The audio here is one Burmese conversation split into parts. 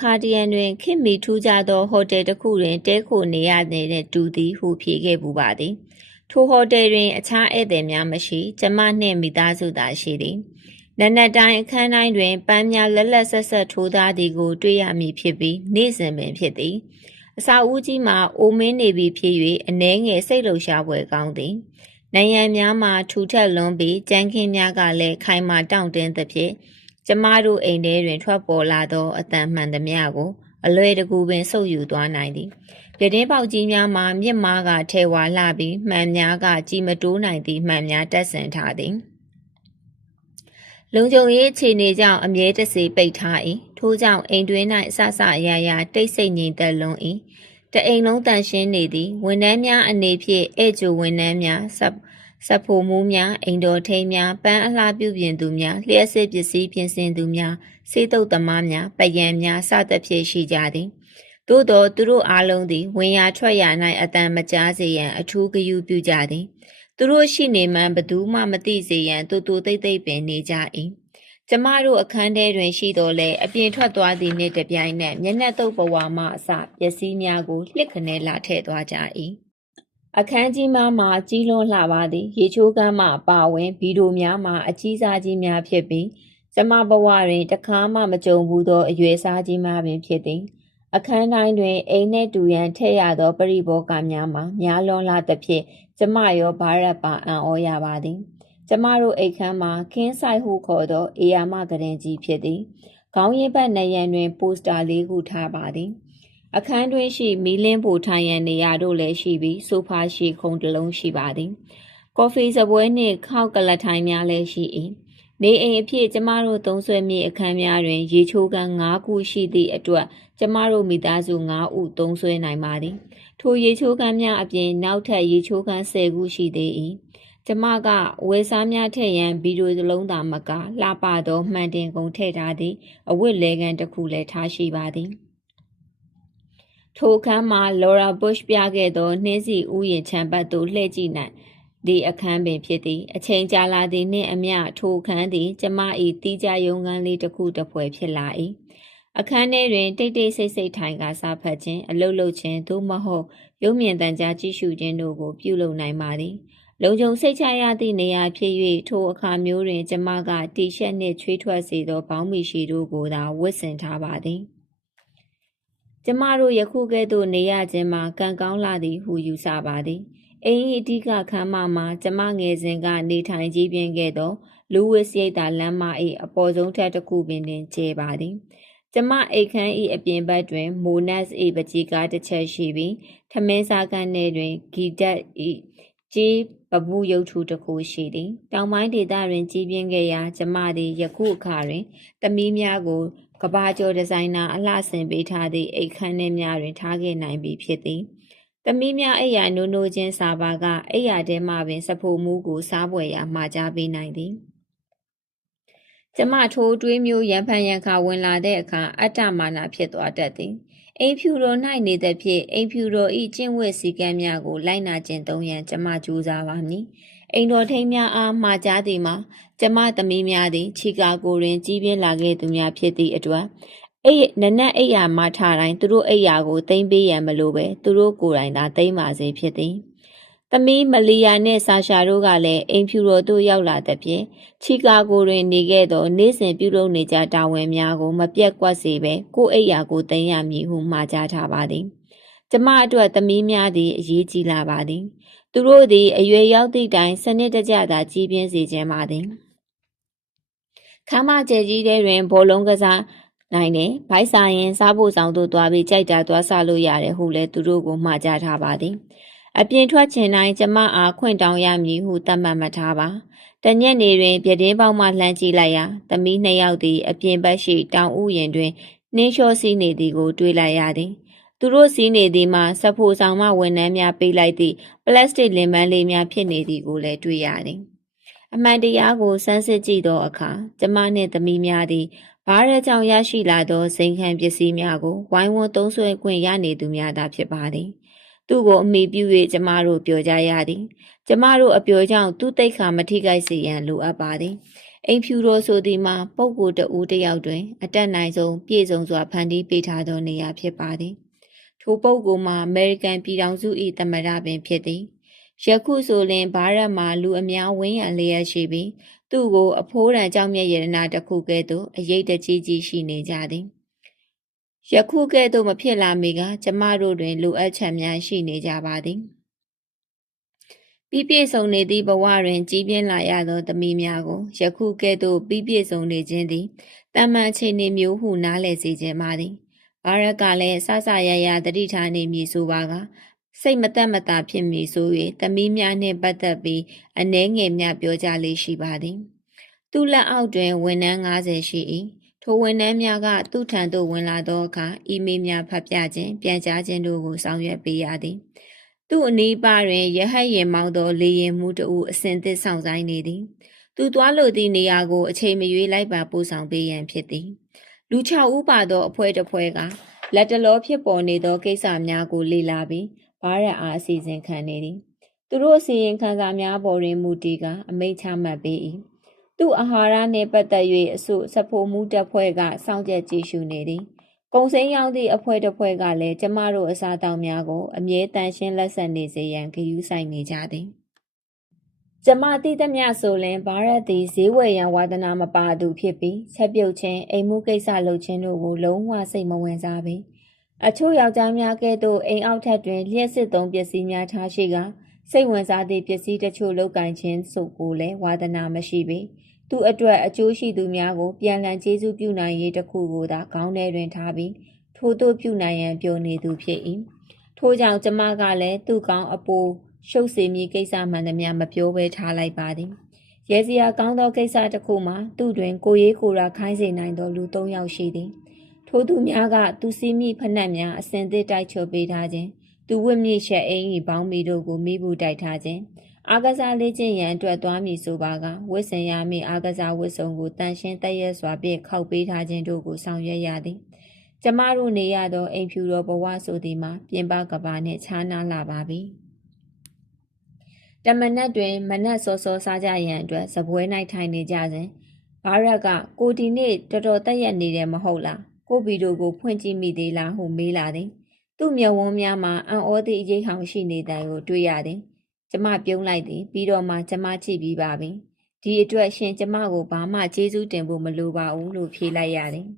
ခါတရံတွင်ခင်မီထူးခြားသောဟိုတယ်တစ်ခုတွင်တဲခိုနေရတဲ့တူသည်ဟုဖြေခဲ့ပူပါသည်ထိုဟိုတယ်တွင်အခြားဧည့်သည်များမရှိကျမနှင့်မိသားစုသာရှိသည်နံနက်တိုင်းအခန်းတိုင်းတွင်ပန်းများလက်လက်ဆက်ဆက်ထိုးသားသည်ကိုတွေ့ရမည်ဖြစ်ပြီးနေ့စဉ်ပင်ဖြစ်သည်အစာဦးကြီးမှာအိုမင်းနေပြီဖြစ်၍အနှဲငယ်စိတ်လှုပ်ရှားပွဲကောင်းသည်နိုင်ငံများမှာထူထပ်လွန်ပြီးကြမ်းခင်းများကလည်းခိုင်မာတောင့်တင်းသဖြင့်ကျမတို့အိမ်ထဲတွင်ထွက်ပေါ်လာသောအတန်မှန်သမျှကိုအလွယ်တကူပင်ဆုပ်ယူသွားနိုင်သည်ပြတင်းပေါက်ကြီးများမှာမြစ်မားကထဲဝါလှပြီးမှန်များကကြည်မတိုးနိုင်သည့်မှန်များတက်ဆင်ထားသည်လုံခြုံရေးအခြေအနေကြောင့်အမြဲတစေပိတ်ထား၏ထို့ကြောင့်အိမ်တွင်၌အဆအရရတိတ်ဆိတ်ငြိမ်သက်လွန်၏တအိမ်လုံးတန်ရှင်းနေသည်ဝန်ထမ်းများအနေဖြင့်ဧည့်ကြိုဝန်ထမ်းများစပ်ဖို့မှုများအိမ်တော်ထိန်များပန်းအလှပြုပြင်သူများလျှက်စစ်ပစ္စည်းပြင်ဆင်သူများစေတုပ်သမားများပယံများစသဖြင့်ရှိကြသည်သို့သောသူတို့အားလုံးသည်ဝင်ရထွက်ရ၌အတန်မကြားစေရန်အထူးဂရုပြုကြသည်သူတို့ရှိနေမှဘသူမှမသိစေရန်တူတူတိတ်တိတ်ပင်နေကြ၏ကျမတို့အခန်းထဲတွင်ရှိတော်လဲအပြင်ထွက်သွားသည်နှင့်တပြိုင်နက်မျက်နှာတုပ်ပဝါမှအစပစ္စည်းများကိုလှစ်ခနဲလာထည့်သွားကြ၏အခန်းကြီးမှာကြီးလွန်လှပါသည်ရေချိုးကမ်းမှအပါဝင်ဗီဒိုများမှာအကြီးစားကြီးများဖြစ်ပြီးကျမဘဝတွင်တခါမှမကြုံဘူးသောအရွယ်စားကြီးများပင်ဖြစ်သည်အခန်းတိုင်းတွင်အိမ်နှင့်တူရန်ထည့်ရသောပရိဘောဂများမှာများလွန်လာသဖြင့်ကျမရောဘာရက်ပါအံ့ဩရပါသည်ကျမတို့အိမ်ခန်းမှာခင်းဆိုင်ဟုခေါ်သောအေယာမကရင်ကြီးဖြစ်သည်ခေါင်းရင်းဘက်နရံတွင်ပိုစတာ၄ခုထားပါသည်အခန်းတွင်ရှိမီးလင်းဖို့ထိုင်ရန်နေရာတို့လည်းရှိပြီးဆိုဖာရှိခုံတစ်လုံးရှိပါသည်ကော်ဖီစပွဲနှင့်ခောက်ကလထိုင်များလည်းရှိ၏နေအိမ်အဖြစ်ကျမတို့သုံးဆွဲမည့်အခန်းများတွင်ရေချိုးကန်၅ခုရှိသည့်အတွက်ကျမတို့မိသားစု9ဦးသုံးဆွဲနိုင်ပါသည်ထိုရေချိုးကန်များအပြင်နောက်ထပ်ရေချိုးကန်10ခုရှိသေး၏ကျမကဝယ်စားများထည့်ရန်ဗီဒီယိုတစ်လုံးသာမကလှပသောမှန်တင်ကုန်ထည့်ထားသည့်အဝတ်လဲကန်တစ်ခုလည်းထားရှိပါသည်ထိုအခန်းမှာလော်ရာဘုရှ်ပြခဲ့သောနှင်းစီဥယျာဉ်ခြံပတ်သို့လှည့်ကြည့်နိုင်ဒီအခန်းပင်ဖြစ်သည်အချိန်ကြာလာသည်နှင့်အမျှထိုအခန်းသည်ကျမ၏တီးကြရုံခန်းလေးတစ်ခုတစ်ဖွဲဖြစ်လာ၏အခန်းထဲတွင်တိတ်တိတ်ဆိတ်ဆိတ်ထိုင်ကစားဖတ်ခြင်းအလုတ်လုတ်ခြင်းသို့မဟုတ်ရုပ်မြင်သံကြားကြည့်ရှုခြင်းတို့ကိုပြုလုပ်နိုင်ပါသည်လုံခြုံစိတ်ချရသည့်နေရာဖြစ်၍ထိုအခါမျိုးတွင်ကျမကတီရှပ်နှင့်ချွေးထွက်စေသောဘောင်းမီရှီတို့ကိုသာဝတ်ဆင်ထားပါသည်ကျမတို့ယခုကဲ့သို့နေရခြင်းမှာကံကောင်းလာသည်ဟုယူဆပါသည်အိမ်၏အဓိကခန်းမမှာကျမငယ်စဉ်ကနေထိုင်ကြီးပြင်းခဲ့သောလူဝစ်ရိတ်တာလမ်းမ၏အပေါ်ဆုံးထပ်တစ်ခုပင်တွင်ကျဲပါသည်ကျမအိမ်ခန်း၏အပြင်ဘက်တွင်မိုနတ်၏ပကြီးကားတစ်ချက်ရှိပြီးထမင်းစားခန်းထဲတွင်ဂီတက်၏ကြီးပပူရုပ်ထုတစ်ခုရှိသည်တောင်ပိုင်းဒေသတွင်ကြီးပြင်းခဲ့ရာကျမသည်ယခုအခါတွင်သမီးများကိုကဘာကျော်ဒီဇိုင်နာအလှဆင်ပေးထားသည့်အိတ်ခမ်းထဲများတွင်ထားခဲ့နိုင်ပြီဖြစ်သည်သမီးများအိယာနိုးနိုးချင်းစာပါကအိယာထဲမှပင်စဖို့မှုကိုစားပွဲရာမှာကြားပေးနိုင်သည်ကျမထိုးတွေးမျိုးရံဖန်ရံခါဝင်လာတဲ့အခါအတ္တမာနဖြစ်သွားတတ်သည်အိမ်ဖြူတော်၌နေသဖြင့်အိမ်ဖြူတော်၏ကျင့်ဝတ်စည်းကမ်းများကိုလိုက်နာကျင့်သုံးရန်ကျမကြိုးစားပါမည်အိမ်တော်ထိန်များအားမှာကြားသည်မှာကျမသမီးများသည်ချီကာကိုတွင်ကြီးပြင်းလာခဲ့သူများဖြစ်သည့်အတွက်နနက်အိယာမှထတိုင်းသူတို့အိယာကိုသိမ်းပေးရန်မလိုပဲသူတို့ကိုယ်တိုင်သာသိမ်းပါစေဖြစ်သည်သမီးမလီယာနှင့်ဆာရှာတို့ကလည်းအိမ်ဖြူတော်သို့ရောက်လာသဖြင့်ချီကာကိုတွင်နေခဲ့သောနေ့စဉ်ပြုလုပ်နေကြတာဝန်များကိုမပြတ်ကွက်စေပဲကိုအိယာကိုသိမ်းရမည်ဟုမှာကြားထားပါသည်ကျမအတွက်သမီးများသည်အရေးကြီးလာပါသည်သူတို့သည်အရွယ်ရောက်သည့်တိုင်စနစ်တကျသာကြီးပြင်းစေခြင်းပါသည်ခမ်းမကျဲကြီးထဲတွင်ဘောလုံးကစားနိုင်တယ်။ဘိုက်စာရင်စားဖို့ဆောင်တို့သွားပြီးကြိုက်တာသွားစားလို့ရတယ်ဟုလည်းသူတို့ကိုမှာကြားထားပါသည်။အပြင်ထွက်ချင်တိုင်းကျမအားခွင့်တောင်းရမည်ဟုသတ်မှတ်မထားပါ။တညက်နေတွင်ပြတင်းပေါက်မှလှမ်းကြည့်လိုက်ရာသမီးနှစ်ယောက်သည်အပြင်ဘက်ရှိတောင်ဥယျာဉ်တွင်နှင်းလျှောစီးနေသည်ကိုတွေ့လိုက်ရသည်။သူတို့စီးနေသည်မှာစဖို့ဆောင်မှဝန်ထမ်းများပေးလိုက်သည့်ပလတ်စတစ်လင်ပန်းလေးများဖြစ်နေသည်ကိုလည်းတွေ့ရသည်။အမှန်တရားကိုစမ်းစစ်ကြည့်သောအခါကျမနှင့်သမီးများသည်ဘားရဲကြောင့်ရရှိလာသောစိန်ခံပစ္စည်းများကိုဝိုင်းဝန်းသုံးဆွဲခွင့်ရနေသူများသာဖြစ်ပါသည်သူ့ကိုအမိပြု၍ကျမတို့ပြောကြရသည်ကျမတို့အပြောကြောင့်သူ့တိတ်ခါမထိခိုက်စေရန်လိုအပ်ပါသည် အိမ်ဖြူတော်ဆိုသည်မှာပုဂ္ဂိုလ်တဦးတစ်ယောက်တွင်အတက်နိုင်ဆုံးပြည့်စုံစွာဖန်တီးပေးထားသောနေရာဖြစ်ပါသည်ထိုပုဂ္ဂိုလ်မှာအမေရိကန်ပြည်ထောင်စု၏သမ္မတပင်ဖြစ်သည်ယခုဆိုလျှင်ဘာရက်မှာလူအများဝန်းရံလျက်ရှိပြီးသူ့ကိုအဖိုးတန်ကြောင့်မြတ်ရတနာတစ်ခုကဲ့သို့အရေးတကြီးကြီးရှိနေကြသည်ယခုကဲ့သို့မဖြစ်လာမီကကျမတို့တွင်လိုအပ်ချက်များရှိနေကြပါသည်ပြီးပြည့်စုံနေသည့်ဘဝတွင်ကြီးပြင်းလာရသောသမီးများကိုယခုကဲ့သို့ပြီးပြည့်စုံနေခြင်းသည်တမန်အခြေအနေမျိုးဟုနားလည်စေခြင်းပါသည်ဘာရက်ကလည်းဆဆရရတတိထားနေမည်ဆိုပါကစိတ်မသက်မသာဖြစ်မည်ဆို၍သမီးများနှင့်ပတ်သက်ပြီးအနှဲငယ်များပြောကြလေးရှိပါသည်သူ့လက်အောက်တွင်ဝန်ထမ်း90ရှိ၏ထိုဝန်ထမ်းများကသူ့ထံသို့ဝင်လာသောအခါအီးမေးလ်များဖတ်ပြခြင်းပြန်ကြားခြင်းတို့ကိုဆောင်ရွက်ပေးရသည်သူ့အနီးပါတွင်ရဟတ်ရင်မောင်းသောလေရင်မှုတူအစဉ်သစ်ဆောင်ဆိုင်နေသည်သူသွားလိုသည့်နေရာကိုအချိန်မရွေးလိုက်ပါပို့ဆောင်ပေးရန်ဖြစ်သည်လူ6ဦးပါသောအဖွဲ့တစ်ဖွဲ့ကလက်တလောဖြစ်ပေါ်နေသောကိစ္စများကိုလေ့လာပြီးဘားရက်အားအစီအစဉ်ခံနေသည်သူတို့အစီရင်ခံစာများပေါ်တွင်မူတည်ကအမိန့်ချမှတ်ပေး၏သူ့အာဟာရနှင့်ပတ်သက်၍အဆိုစဖို့မှုတပ်ဖွဲ့ကစောင့်ကြပ်ကြည့်ရှုနေသည်ကုံစိမ်းရောင်းသည့်အဖွဲ့တစ်ဖွဲ့ကလည်းကျမတို့အစားအသောက်များကိုအမြဲတမ်းရှင်းလက်ဆက်နေစေရန်ဂရုစိုက်နေကြသည်ကျမသိသမျှဆိုလျှင်ဘာရက်သည်ဈေးဝယ်ရန်ဝါသနာမပါသူဖြစ်ပြီးချက်ပြုတ်ခြင်းအိမ်မှုကိစ္စလုပ်ခြင်းတို့ကိုလုံးဝစိတ်မဝင်စားပေအချို့ယောက်ျားများကဲ့သို့အိမ်အောက်ထပ်တွင်လျှက်စစ်သုံးပစ္စည်းများထားရှိကစိတ်ဝင်စားသည့်ပစ္စည်းတချို့လုပ်ကင်ခြင်းဆိုကိုလည်းဝါသနာမရှိပေသူအတွက်အကျိုးရှိသူများကိုပြန်လည်ကျေးဇူးပြုနိုင်ရေးတစ်ခုကိုသာခေါင်းထဲတွင်ထားပြီးထို့သို့ပြုနိုင်ရန်ပြောနေသူဖြစ်၏ထို့ကြောင့်ကျမကလည်းသူ့ကောင်းအပိုရှုပ်စေမည်ကိစ္စမှန်သမျှမပြောဘဲထားလိုက်ပါသည်ရဲစရာကောင်းသောကိစ္စတစ်ခုမှာသူ့တွင်ကိုရေးကိုရာခိုင်းစေနိုင်သောလူ3ယောက်ရှိသည်ထိုသူများကသူစီးမိဖနက်များအစဉ်သစ်တိုက်ချွတ်ပေးထားခြင်းသူဝတ်မြင့်ရှက်အင်းဤပေါင်းမီတို့ကိုမိဘူးတိုက်ထားခြင်းအားကစားလေ့ကျင့်ရန်အတွက်သွားမည်ဆိုပါကဝတ်ဆင်ရမည့်အားကစားဝတ်စုံကိုတန်ရှင်းတည့်ရစွာဖြင့်ခောက်ပေးထားခြင်းတို့ကိုဆောင်ရွက်ရသည်ကျမတို့နေရသောအိမ်ဖြူတော်ဘဝဆိုသည်မှာပြင်ပကဘာနှင့်ခြားနားလာပါပြီတမနက်တွင်မနက်စောစောစားကြရန်အတွက်စပွဲ၌ထိုင်နေကြစဉ်ဘာရက်ကကိုဒီနေ့တော်တော်တက်ရက်နေတယ်မဟုတ်လားကိုဗီတို့ကိုဖွင့်ကြည့်မိသေးလားဟုမေးလာသည်သူ့မျက်ဝန်းများမှာအံ့ဩသည့်အရေးဟောင်ရှိနေတိုင်ကိုတွေ့ရသည်ကျမပြုံးလိုက်သည်ပြီးတော့မှကျမကြည့်ပြီးပါပြီဒီအတွက်ရှင်ကျမကိုဘာမှကျေးဇူးတင်ဖို့မလိုပါဘူးလို့ဖြေလိုက်ရသည်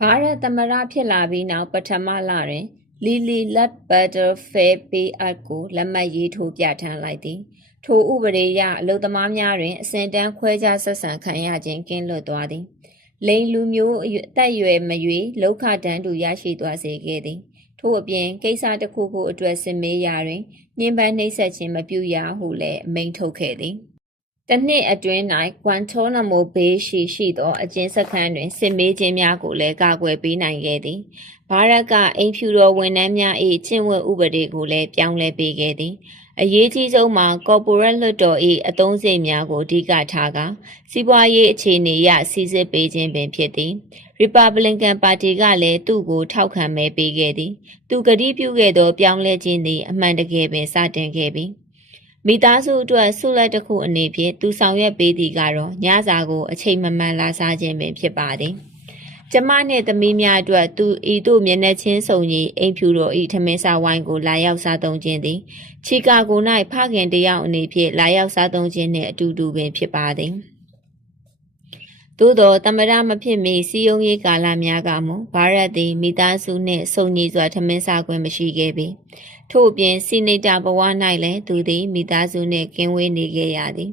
ဘာရက်သမရဖြစ်လာပြီးနောက်ပထမလတွင်လီလီလက်ဘတ်တာဖဲပေးအပ်ကိုလက်မှတ်ရေးထိုးပြဋ္ဌာန်းလိုက်သည်ထိုဥပဒေအရအလုပ်သမားများတွင်အစဉ်တန်းခွဲခြားဆက်ဆံခံရခြင်းကင်းလွတ်သွားသည်လိင်လူမျိုးအသက်အရွယ်မရွေးလောက်ခတန်းတူရရှိသွားစေခဲ့သည်ထို့အပြင်ကိစ္စတစ်ခုခုအတွက်စစ်မေးရာတွင်ညှဉ်းပန်းနှိပ်စက်ခြင်းမပြုရဟုလည်းအမိန့်ထုတ်ခဲ့သည်တစ်နှစ်အတွင်း၌ကွမ်တိုနာမိုဘေးရှိသောအကျဉ်းစခန်းတွင်စစ်မေးခြင်းများကိုလည်းကာကွယ်ပေးနိုင်ခဲ့သည်ဘာရက်ကအိမ်ဖြူတော်ဝန်ထမ်းများ၏ကျင့်ဝတ်ဥပဒေကိုလည်းပြောင်းလဲပေးခဲ့သည်အရေးကြီးဆုံးမှာကော်ပိုရက်လွှတ်တော်၏အသုံးစရိတ်များကိုအဓိကထားကာစီးပွားရေးအခြေအနေအရစီစစ်ပေးခြင်းပင်ဖြစ်သည်ရီပတ်ဘလင်ကန်ပါတီကလည်းသူ့ကိုထောက်ခံမဲပေးခဲ့သည်သူကတိပြုခဲ့သောပြောင်းလဲခြင်းသည်အမှန်တကယ်ပင်စတင်ခဲ့ပြီမိသားစုအတွက်ဆုလက်တစ်ခုအနေဖြင့်သူဆောင်ရွက်ပေးသည်ကတော့ညစာကိုအချိန်မမှန်လာစားခြင်းပင်ဖြစ်ပါသည်ကျမနှင့်သမီးများအတွက်သူဤသို့မျက်နှာချင်းစုံကြီးအိမ်ဖြူတော်၏ထမင်းစားဝိုင်းကိုလာရောက်စားသုံးခြင်းသည်ချီကာဂို၌ဖခင်တယောက်အနေဖြင့်လာရောက်စားသုံးခြင်းနှင့်အတူတူပင်ဖြစ်ပါသည်သို့သောသမရမဖြစ်မီစီယုံရေးကာလများကမူဘာရက်သည်မိသားစုနှင့်စုံညီစွာထမင်းစားခွင့်မရှိခဲ့ပေထို့အပြင်စီနေတာဘဝ၌လည်းသူသည်မိသားစုနှင့်ကင်းဝေးနေခဲ့ရသည်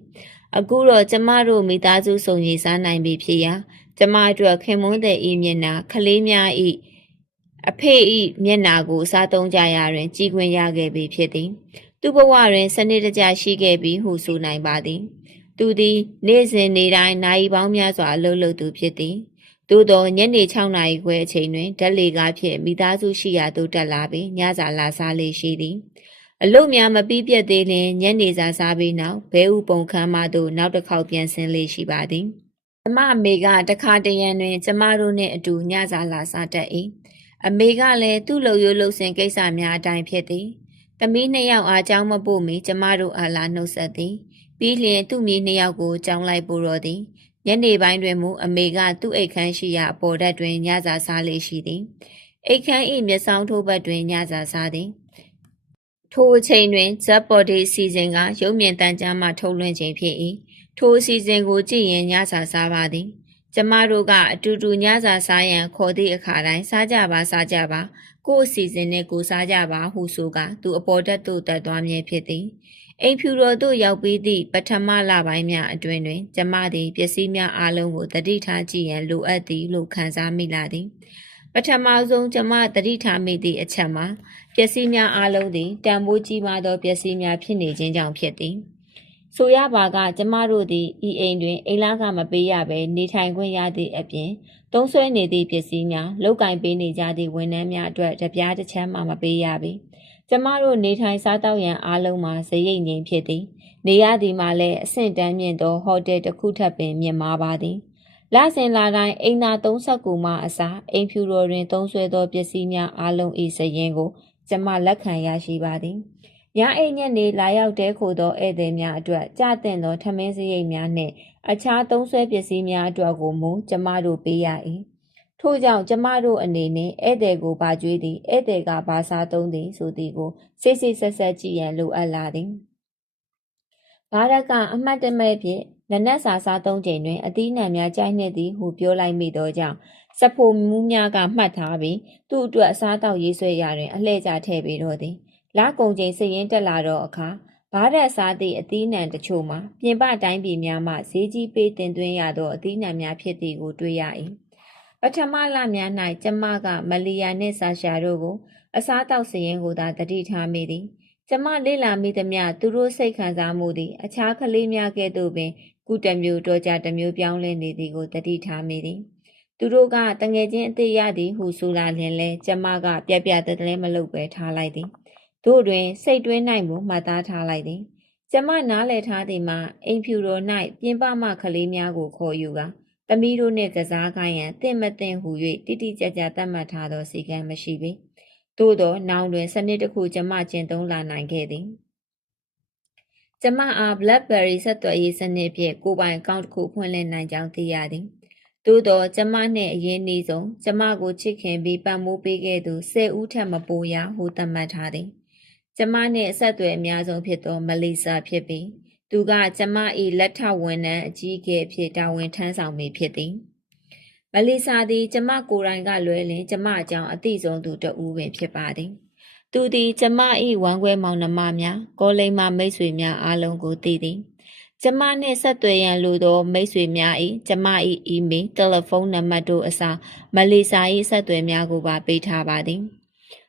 အခုတော့ကျမတို့မိသားစုစုံညီစားနိုင်ပြီဖြစ်ရာကျမအတွက်ခင်မွန်းတဲ့ဤမျက်နှာခလေးများဤအဖေဤမျက်နှာကိုစားသုံးကြရာတွင်ကြည်ခွင့်ရခဲ့ပြီဖြစ်သည်သူဘဝတွင်စနစ်တကျရှိခဲ့ပြီဟုဆိုနိုင်ပါသည်သူသည်နေ့စဉ်နေ့တိုင်းနာရီပေါင်းများစွာအလုပ်လုပ်သူဖြစ်သည်သို့သောညနေ6နာရီခွဲအချိန်တွင်ဓာတ်လေကားဖြင့်မိသားစုရှိရာသို့တက်လာပြီးညစာလာစားလေးရှိသည်အလုပ်များမပြီးပြတ်သေးလျှင်ညနေစာစားပြီးနောက်ဘဲဥပုံခန်းမှသို့နောက်တစ်ခေါက်ပြန်ဆင်းလေးရှိပါသည်ကျမအမေကတခါတရံတွင်ကျမတို့နှင့်အတူညစာလာစားတတ်၏အမေကလည်းသူ့လုပ်ရိုးလုပ်စဉ်ကိစ္စများအတိုင်းဖြစ်သည်သမီး2ယောက်အားကြောင်းမပို့မီကျမတို့အားလာနှုတ်ဆက်သည် ပြီးလျင်သူ့မိနှစ်ယောက်ကိုကြောင်းလိုက်ပို့တော်သည်ညနေပိုင်းတွင်မူအမေကသူ့အိတ်ခမ်းရှိရာအပေါ်ဓာတ်တွင်ညစာစားလေရှိသည်အိတ်ခမ်း၏မျက်စောင်းထိုးဘက်တွင်ညစာစားသည်ထိုအချိန်တွင်ဇက်ပေါ်ဒီစီစဉ်ကရုပ်မြင်သံကြားမှထုတ်လွှင့်ခြင်းဖြစ်၏ထိုအစီအစဉ်ကိုကြည့်ရင်ညစာစားပါသည်ကျမတို့ကအတူတူညစာစားရန်ခေါ်သည့်အခါတိုင်းစားကြပါကို့အစီအစဉ်နဲ့ကိုစားကြပါဟုဆိုကသူအပေါ်ဓာတ်သို့တက်သွားမည်ဖြစ်သည်အိမ်ဖြူတော်သို့ရောက်ပြီးသည့်ပထမလပိုင်းများအတွင်းတွင်ကျမသည်ပစ္စည်းများအားလုံးကိုတတိထားကြည့်ရန်လိုအပ်သည်လို့ခံစားမိလာသည်ပထမဆုံးကျမတတိထားမိသည့်အချက်မှာပစ္စည်းများအားလုံးသည်တန်ဖိုးကြီးမားသောပစ္စည်းများဖြစ်နေခြင်းကြောင့်ဖြစ်သည်ဆိုရပါကကျမတို့သည်ဤအိမ်တွင်အိမ်လားကမပေးရဘဲနေထိုင်ခွင့်ရသည့်အပြင်သုံးဆွဲနေသည့်ပစ္စည်းများလောက်ကင်ပေးနေကြသည့်ဝန်ထမ်းများအတွက်တပြားတစ်ချမ်းမှမပေးရပေကျမတို့နေထိုင်စားသောက်ရန်အားလုံးမှာစရိတ်ငြိမ်ဖြစ်သည်နေရသည်မှာလည်းအဆင့်တန်းမြင့်သောဟိုတယ်တစ်ခုထပ်ပင်မြင့်မားပါသည်လစဉ်လာတိုင်းအိမ်သာ39မှအစားအိမ်ဖြူတော်တွင်သုံးဆွဲသောပစ္စည်းများအားလုံး၏စရင်ကိုကျမလက်ခံရရှိပါသည်ညအိမ်ညက်နေလာရောက်တဲခိုသောဧည့်သည်များအတွက်ကြသင့်သောထမင်းစရိတ်များနှင့်အခြားသုံးဆွဲပစ္စည်းများအတွက်ကိုမူကျမတို့ပေးရ၏ထို့ကြောင့်ကျမတို့အနေနဲ့ဧည့်သည်ကိုဘာကြွေးသည်ဧည့်သည်ကဘာစားသုံးသည်ဆိုသည်ကိုစိတ်ဆက်ဆက်ကြည့်ရန်လိုအပ်လာသည်ဘာရကအမှတ်တမဲ့ဖြင့်နနက်စာစားသုံးချိန်တွင်အသီးနှံများကြိုက်နှစ်သည်ဟုပြောလိုက်မိသောကြောင့်စဖိုမူးများကမှတ်ထားပြီးသူ့အတွက်အစားတောက်ရေးဆွဲရာတွင်အလှည့်ကျထည့်ပေးတော့သည်လကုန်ချိန်စရင်တက်လာတော့အခါဘားရက်စားသည့်အသီးနှံတချို့မှာပြင်ပတိုင်းပြည်များမှဈေးကြီးပေးတင်သွင်းရသောအသီးနှံများဖြစ်သည်ကိုတွေ့ရ၏ပထမလများ၌ကျမကမလီယာနှင့်ဆာရှာတို့ကိုအစားတောက်စရင်ကိုသာတတိထားမိသည်ကျမလေ့လာမိသမျှသူတို့စိတ်ခံစားမှုသည်အခြားကလေးများကဲ့သို့ပင်ကုတမျိုးတော်ကြတစ်မျိုးပြောင်းလဲနေသည်ကိုတတိထားမိသည်သူတို့ကတငယ်ချင်းအသေးရသည်ဟုဆိုလာလျင်လဲကျမကပြပြတည်းလည်းမလုပ်ပဲထားလိုက်သည်တို့တွင်စိတ်တွင်း၌မူမှတ်သားထားလိုက်သည်ကျမနားလည်ထားသည်မှာအိမ်ဖြူတော်၌ပြင်ပမှကလေးများကိုခေါ်ယူကသမီးတို့နှင့်ကစားခိုင်းရန်တင့်မတင့်ဟု၍တိတိကျကျသတ်မှတ်ထားသောစီကံမရှိပေသို့သောနောင်တွင်စနစ်တစ်ခုကျမကျင့်သုံးလာနိုင်ခဲ့သည်ကျမအား BlackBerry ဆက်သွယ်ရေးစနစ်ဖြင့်ကိုယ်ပိုင်အကောင့်တစ်ခုဖွင့်လှစ်နိုင်ကြောင်းသိရသည်သို့သောကျမနှင့်အရင်းနှီးဆုံးကျမကိုချစ်ခင်ပြီးပံ့ပိုးပေးခဲ့သူ10ဦးထက်မပိုရဟုသတ်မှတ်ထားသည်ကျမနှင့်အဆက်အသွယ်အများဆုံးဖြစ်သောမလီဆာဖြစ်ပြီးသူကကျမ၏လက်ထောက်ဝန်ထမ်းအကြီးအကဲအဖြစ်တာဝန်ထမ်းဆောင်မည်ဖြစ်သည်မလီဆာသည်ကျမကိုယ်တိုင်ကလွဲလင်ကျမအကြောင်းအသိဆုံးသူတဦးပင်ဖြစ်ပါသည်သူသည်ကျမ၏ဝမ်းခွဲမောင်နှမများကောလိမ်မှမိတ်ဆွေများအားလုံးကိုသိသည်ကျမနှင့်ဆက်သွယ်ရန်လိုသောမိတ်ဆွေများ၏ကျမ၏အီးမေးလ်တယ်လီဖုန်းနံပါတ်တို့အစားမလီဆာ၏ဆက်သွယ်များကိုပါပေးထားပါသည်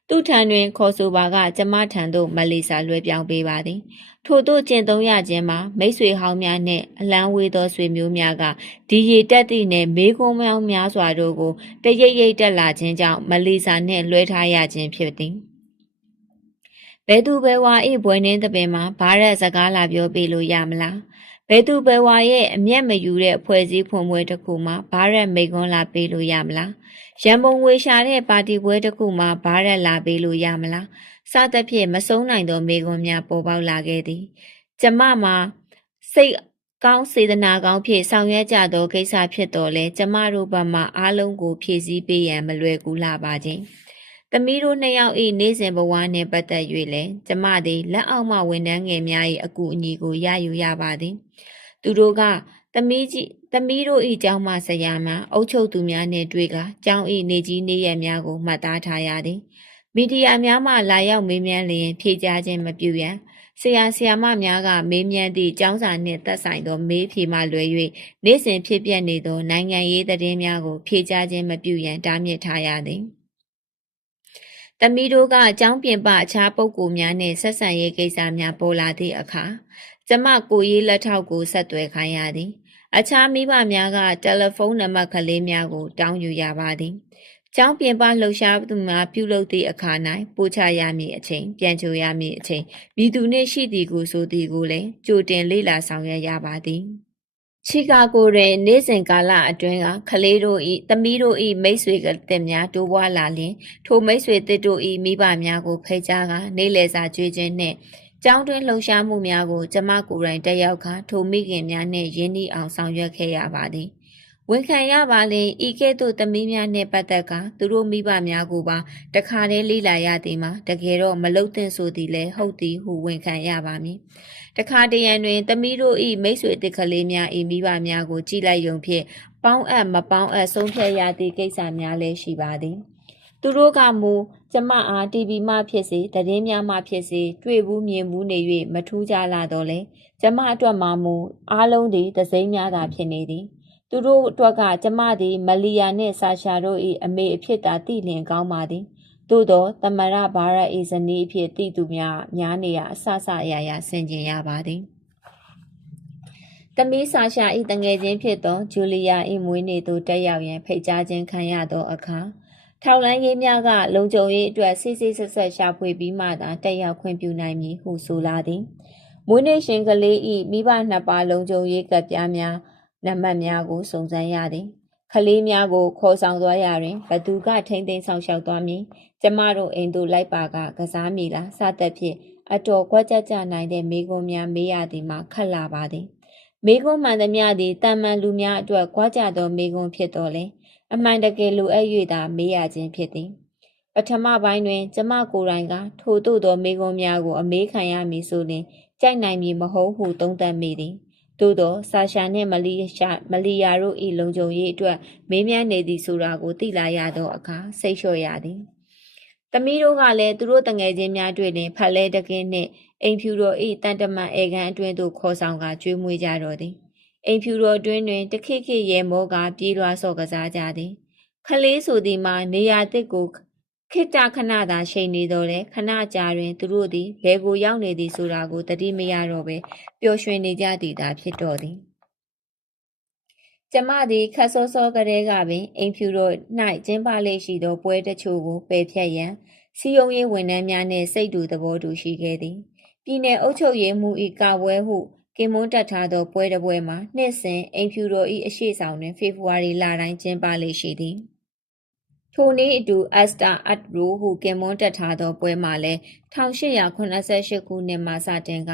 သူထံတွင်ခေါ်ဆိုပါကကျမထံသို့မလီဆာလွှဲပြောင်းပေးပါသည်ထို့သို့ကျင့်သုံးရခြင်းမှာမိတ်ဆွေဟောင်းများနှင့်အလံဝေးသောဆွေမျိုးများကဒီရေတက်သည့်နှင့်မေးခွန်းများများစွာတို့ကိုတရိပ်ရိပ်တက်လာခြင်းကြောင့်မလီဆာနှင့်လွှဲထားရခြင်းဖြစ်သည်ဘယ်သူဘယ်ဝါ၏ဘွယ်နှင်းသပင်မှာဘာရက်စကားလာပြောပေးလို့ရမလားဘယ်သူဘယ်ဝါရဲ့အမျက်မယူတဲ့အဖွဲ့အစည်းဖွံ့ပွဲတစ်ခုမှာဘာရက်မိကွန်းလာပေးလို့ရမလားရန်ပုံငွေရှာတဲ့ပါတီပွဲတစ်ခုမှာဘာရက်လာပေးလို့ရမလားစသဖြင့်မဆုံးနိုင်သောမိကွန်းများပေါ်ပေါက်လာခဲ့သည်ကျမမှာစိတ်ကောင်းစေတနာကောင်းဖြင့်ဆောင်ရွက်ကြသောကိစ္စဖြစ်တော်လဲကျမတို့ဘက်မှအားလုံးကိုဖြည့်ဆည်းပေးရန်မလွယ်ကူလာပါခြင်းသမီးတို့နှစ်ယောက်၏နေ့စဉ်ဘဝနှင့်ပတ်သက်၍လည်းကျမသည်လက်အောက်မှဝန်ထမ်းငယ်များ၏အကူအညီကိုရယူရပါသည်သူတို့ကသမီးတို့၏ကျောင်းမှဆရာများအုပ်ချုပ်သူများနှင့်တွေ့ကကျောင်း၏နေကြီးနေရက်များကိုမှတ်သားထားရသည်မီဒီယာများမှလာရောက်မေးမြန်းလျင်ဖြေကြားခြင်းမပြုရန်ဆရာမများကမေးမြန်းသည့်ကျောင်းစာနှင့်သက်ဆိုင်သောမေးဖြေမှလွယ်၍နေ့စဉ်ဖြစ်ပျက်နေသောနိုင်ငံရေးသတင်းများကိုဖြေကြားခြင်းမပြုရန်တားမြစ်ထားရသည်သမီးတို့ကအကြောင်းပြင်ပအခြားပုဂ္ဂိုလ်များနှင့်ဆက်ဆံရေးကိစ္စများပေါ်လာသည့်အခါကျမကိုရေးလက်ထောက်ကိုဆက်သွယ်ခိုင်းရသည်အခြားမိဘများကတယ်လီဖုန်းနံပါတ်ကလေးများကိုတောင်းယူရပါသည်ကျောင်းပြင်ပလှုပ်ရှားသူများပြုလုပ်သည့်အခါ၌ပို့ချရမည့်အချိန်ပြန်ချိုရမည့်အချိန်မိသူနှင့်ရှိသည်ကိုဆိုသည်ကိုလည်းကြိုတင်လေ့လာဆောင်ရွက်ရပါသည်ချီကာဂိုတွင်နေ့စဉ်ကာလအတွင်းကကလေးတို့၏သမီးတို့၏မိတ်ဆွေကတစ်များတိုးပွားလာလျင်ထိုမိတ်ဆွေတစ်တို့၏မိဘများကိုဖိတ်ကြားကနေ့လည်စာကျွေးခြင်းနှင့် ကျောင်းတွင်လှုပ်ရှားမှုများကိုကျမကိုယ်တိုင်တက်ရောက်ခါထိုမိခင်များနှင့်ရင်းနှီးအောင်ဆောင်ရွက်ခဲ့ရပါသည်ဝန်ခံရပါလေဤကဲ့သို့သမီးများနှင့်ပတ်သက်ကာသူတို့မိဘများကိုပါတခါတည်းလေးလာရသည်မှာတကယ်တော့မလုသင့်ဆိုသည်လဲဟုတ်သည်ဟုဝန်ခံရပါမည်တခါတရံတွင်သမီးတို့၏မိတ်ဆွေတစ်ကလေးများ၏မိဘများကိုကြည်လိုက်ယုံဖြင့်ပေါင်းအပ်မပေါင်းအပ်ဆုံးဖြတ်ရသည့်ကိစ္စများလည်းရှိပါသည်သူတို့ကမူကျမအား TV မှဖြစ်စေသတင်းများမှဖြစ်စေတွေ့ဘူးမြင်ဘူးနေ၍မထူးကြလာတော့လေကျမအတွက်မှမူအားလုံးသည်သစိမ်းများသာဖြစ်နေသည်သူတို့အတွက်ကကျမသည်မလီယာနှင့်ဆာရှာတို့၏အမေအဖြစ်သာသိလျင်ကောင်းပါသည်သို့သောသမရဘာရ၏ဇနီးအဖြစ်သိသူများနေရအဆဆအရာရာဆင်ခြင်ရပါသည်သမီးဆာရှာ၏တငယ်ချင်းဖြစ်သောဂျူလီယာ၏မွေးနေ့သို့တက်ရောက်ရန်ဖိတ်ကြားခြင်းခံရသောအခါထောက်လန်းရေးများကလုံခြုံရေးအတွက်စစ်စစ်ဆက်ဆက်ရှာဖွေပြီးမှသာတက်ရောက်ခွင့်ပြုနိုင်မည်ဟုဆိုလာသည်မွေးနေ့ရှင်ကလေး၏မိဘနှစ်ပါးလုံခြုံရေးကပ်ပြားများနံပါတ်များကိုစုံစမ်းရသည်ခလေးများကိုခေါ်ဆောင်သွားရတွင်ဘသူကထိမ့်သိမ်းဆောင်ရှောက်သွားမည်ကျမတို့အိမ်သို့လိုက်ပါကစားမိလားစသဖြင့်အတော်ကွက်ကြကြနိုင်တဲ့မိကွန်းများမေးရသည်မှာခက်လာပါသည်မိကွန်းမှန်သမျှသည်တန်မှန်လူများအတွက်ကွာကြသောမိကွန်းဖြစ်တော်လဲအမှန်တကယ်လိုအပ်၍သာမေးရခြင်းဖြစ်သည်ပထမပိုင်းတွင်ကျမကိုယ်တိုင်ကထို့သို့သောမိကွန်းများကိုအမေးခံရမည်ဆိုရင်ကြိုက်နိုင်မည်မဟုတ်ဟုသုံးသပ်မိသည်သို့သောဆာရှာနှင့်မလီယာတို့၏လုံခြုံရေးအတွက်မေးမြန်းနေသည်ဆိုတာကိုသိလာရသောအခါစိတ်လျှော့ရသည်သမီးတို့ကလည်းသူတို့တငယ်ချင်းများတွေ့လျင်ဖက်လဲတကင်းနှင့်အိမ်ဖြူတော်၏တန်တမန်အေကန်အတွင်းသို့ခေါ်ဆောင်ကကျွေးမွေးကြတော်သည်အိမ်ဖြူတော်အတွင်းတွင်တခိခိရဲမောကပြေးလွှားဆော့ကစားကြသည်ခလေးဆိုသည်မှာနေရာတစ်ကိုခိတခဏသာရှိန်နေတော်လဲခဏကြာတွင်သူတို့သည်ဘယ်ကိုရောက်နေသည်ဆိုတာကိုသတိမရတော့ပဲပျော်ရွှင်နေကြသည်သာဖြစ်တော်သည်ကျမသည်ခတ်စောစောကလေးကပင်အိမ်ဖြူတော်၌ကျင်းပလေရှိသောပွဲတချို့ကိုပယ်ဖြတ်ရန်စီယုံရေးဝန်ထမ်းများနှင့်စိတ်တူသဘောတူရှိခဲ့သည်ပြည်내အုပ်ချုပ်ရေးမှူး၏ကာပွဲဟုကင်မွန်းတက်ထားသောပွဲတစ်ပွဲမှာနှစ်စဉ်အိမ်ဖြူတော်၏အရှိဆောင်တွင်ဖေဖော်ဝါရီလတိုင်းကျင်းပလေရှိသည်ထိုနေ့အတူအက်စတာအတ်ရိုဟုကင်မွန်းတက်ထားသောပွဲမှာလည်း1888ခုနှစ်မှစတင်က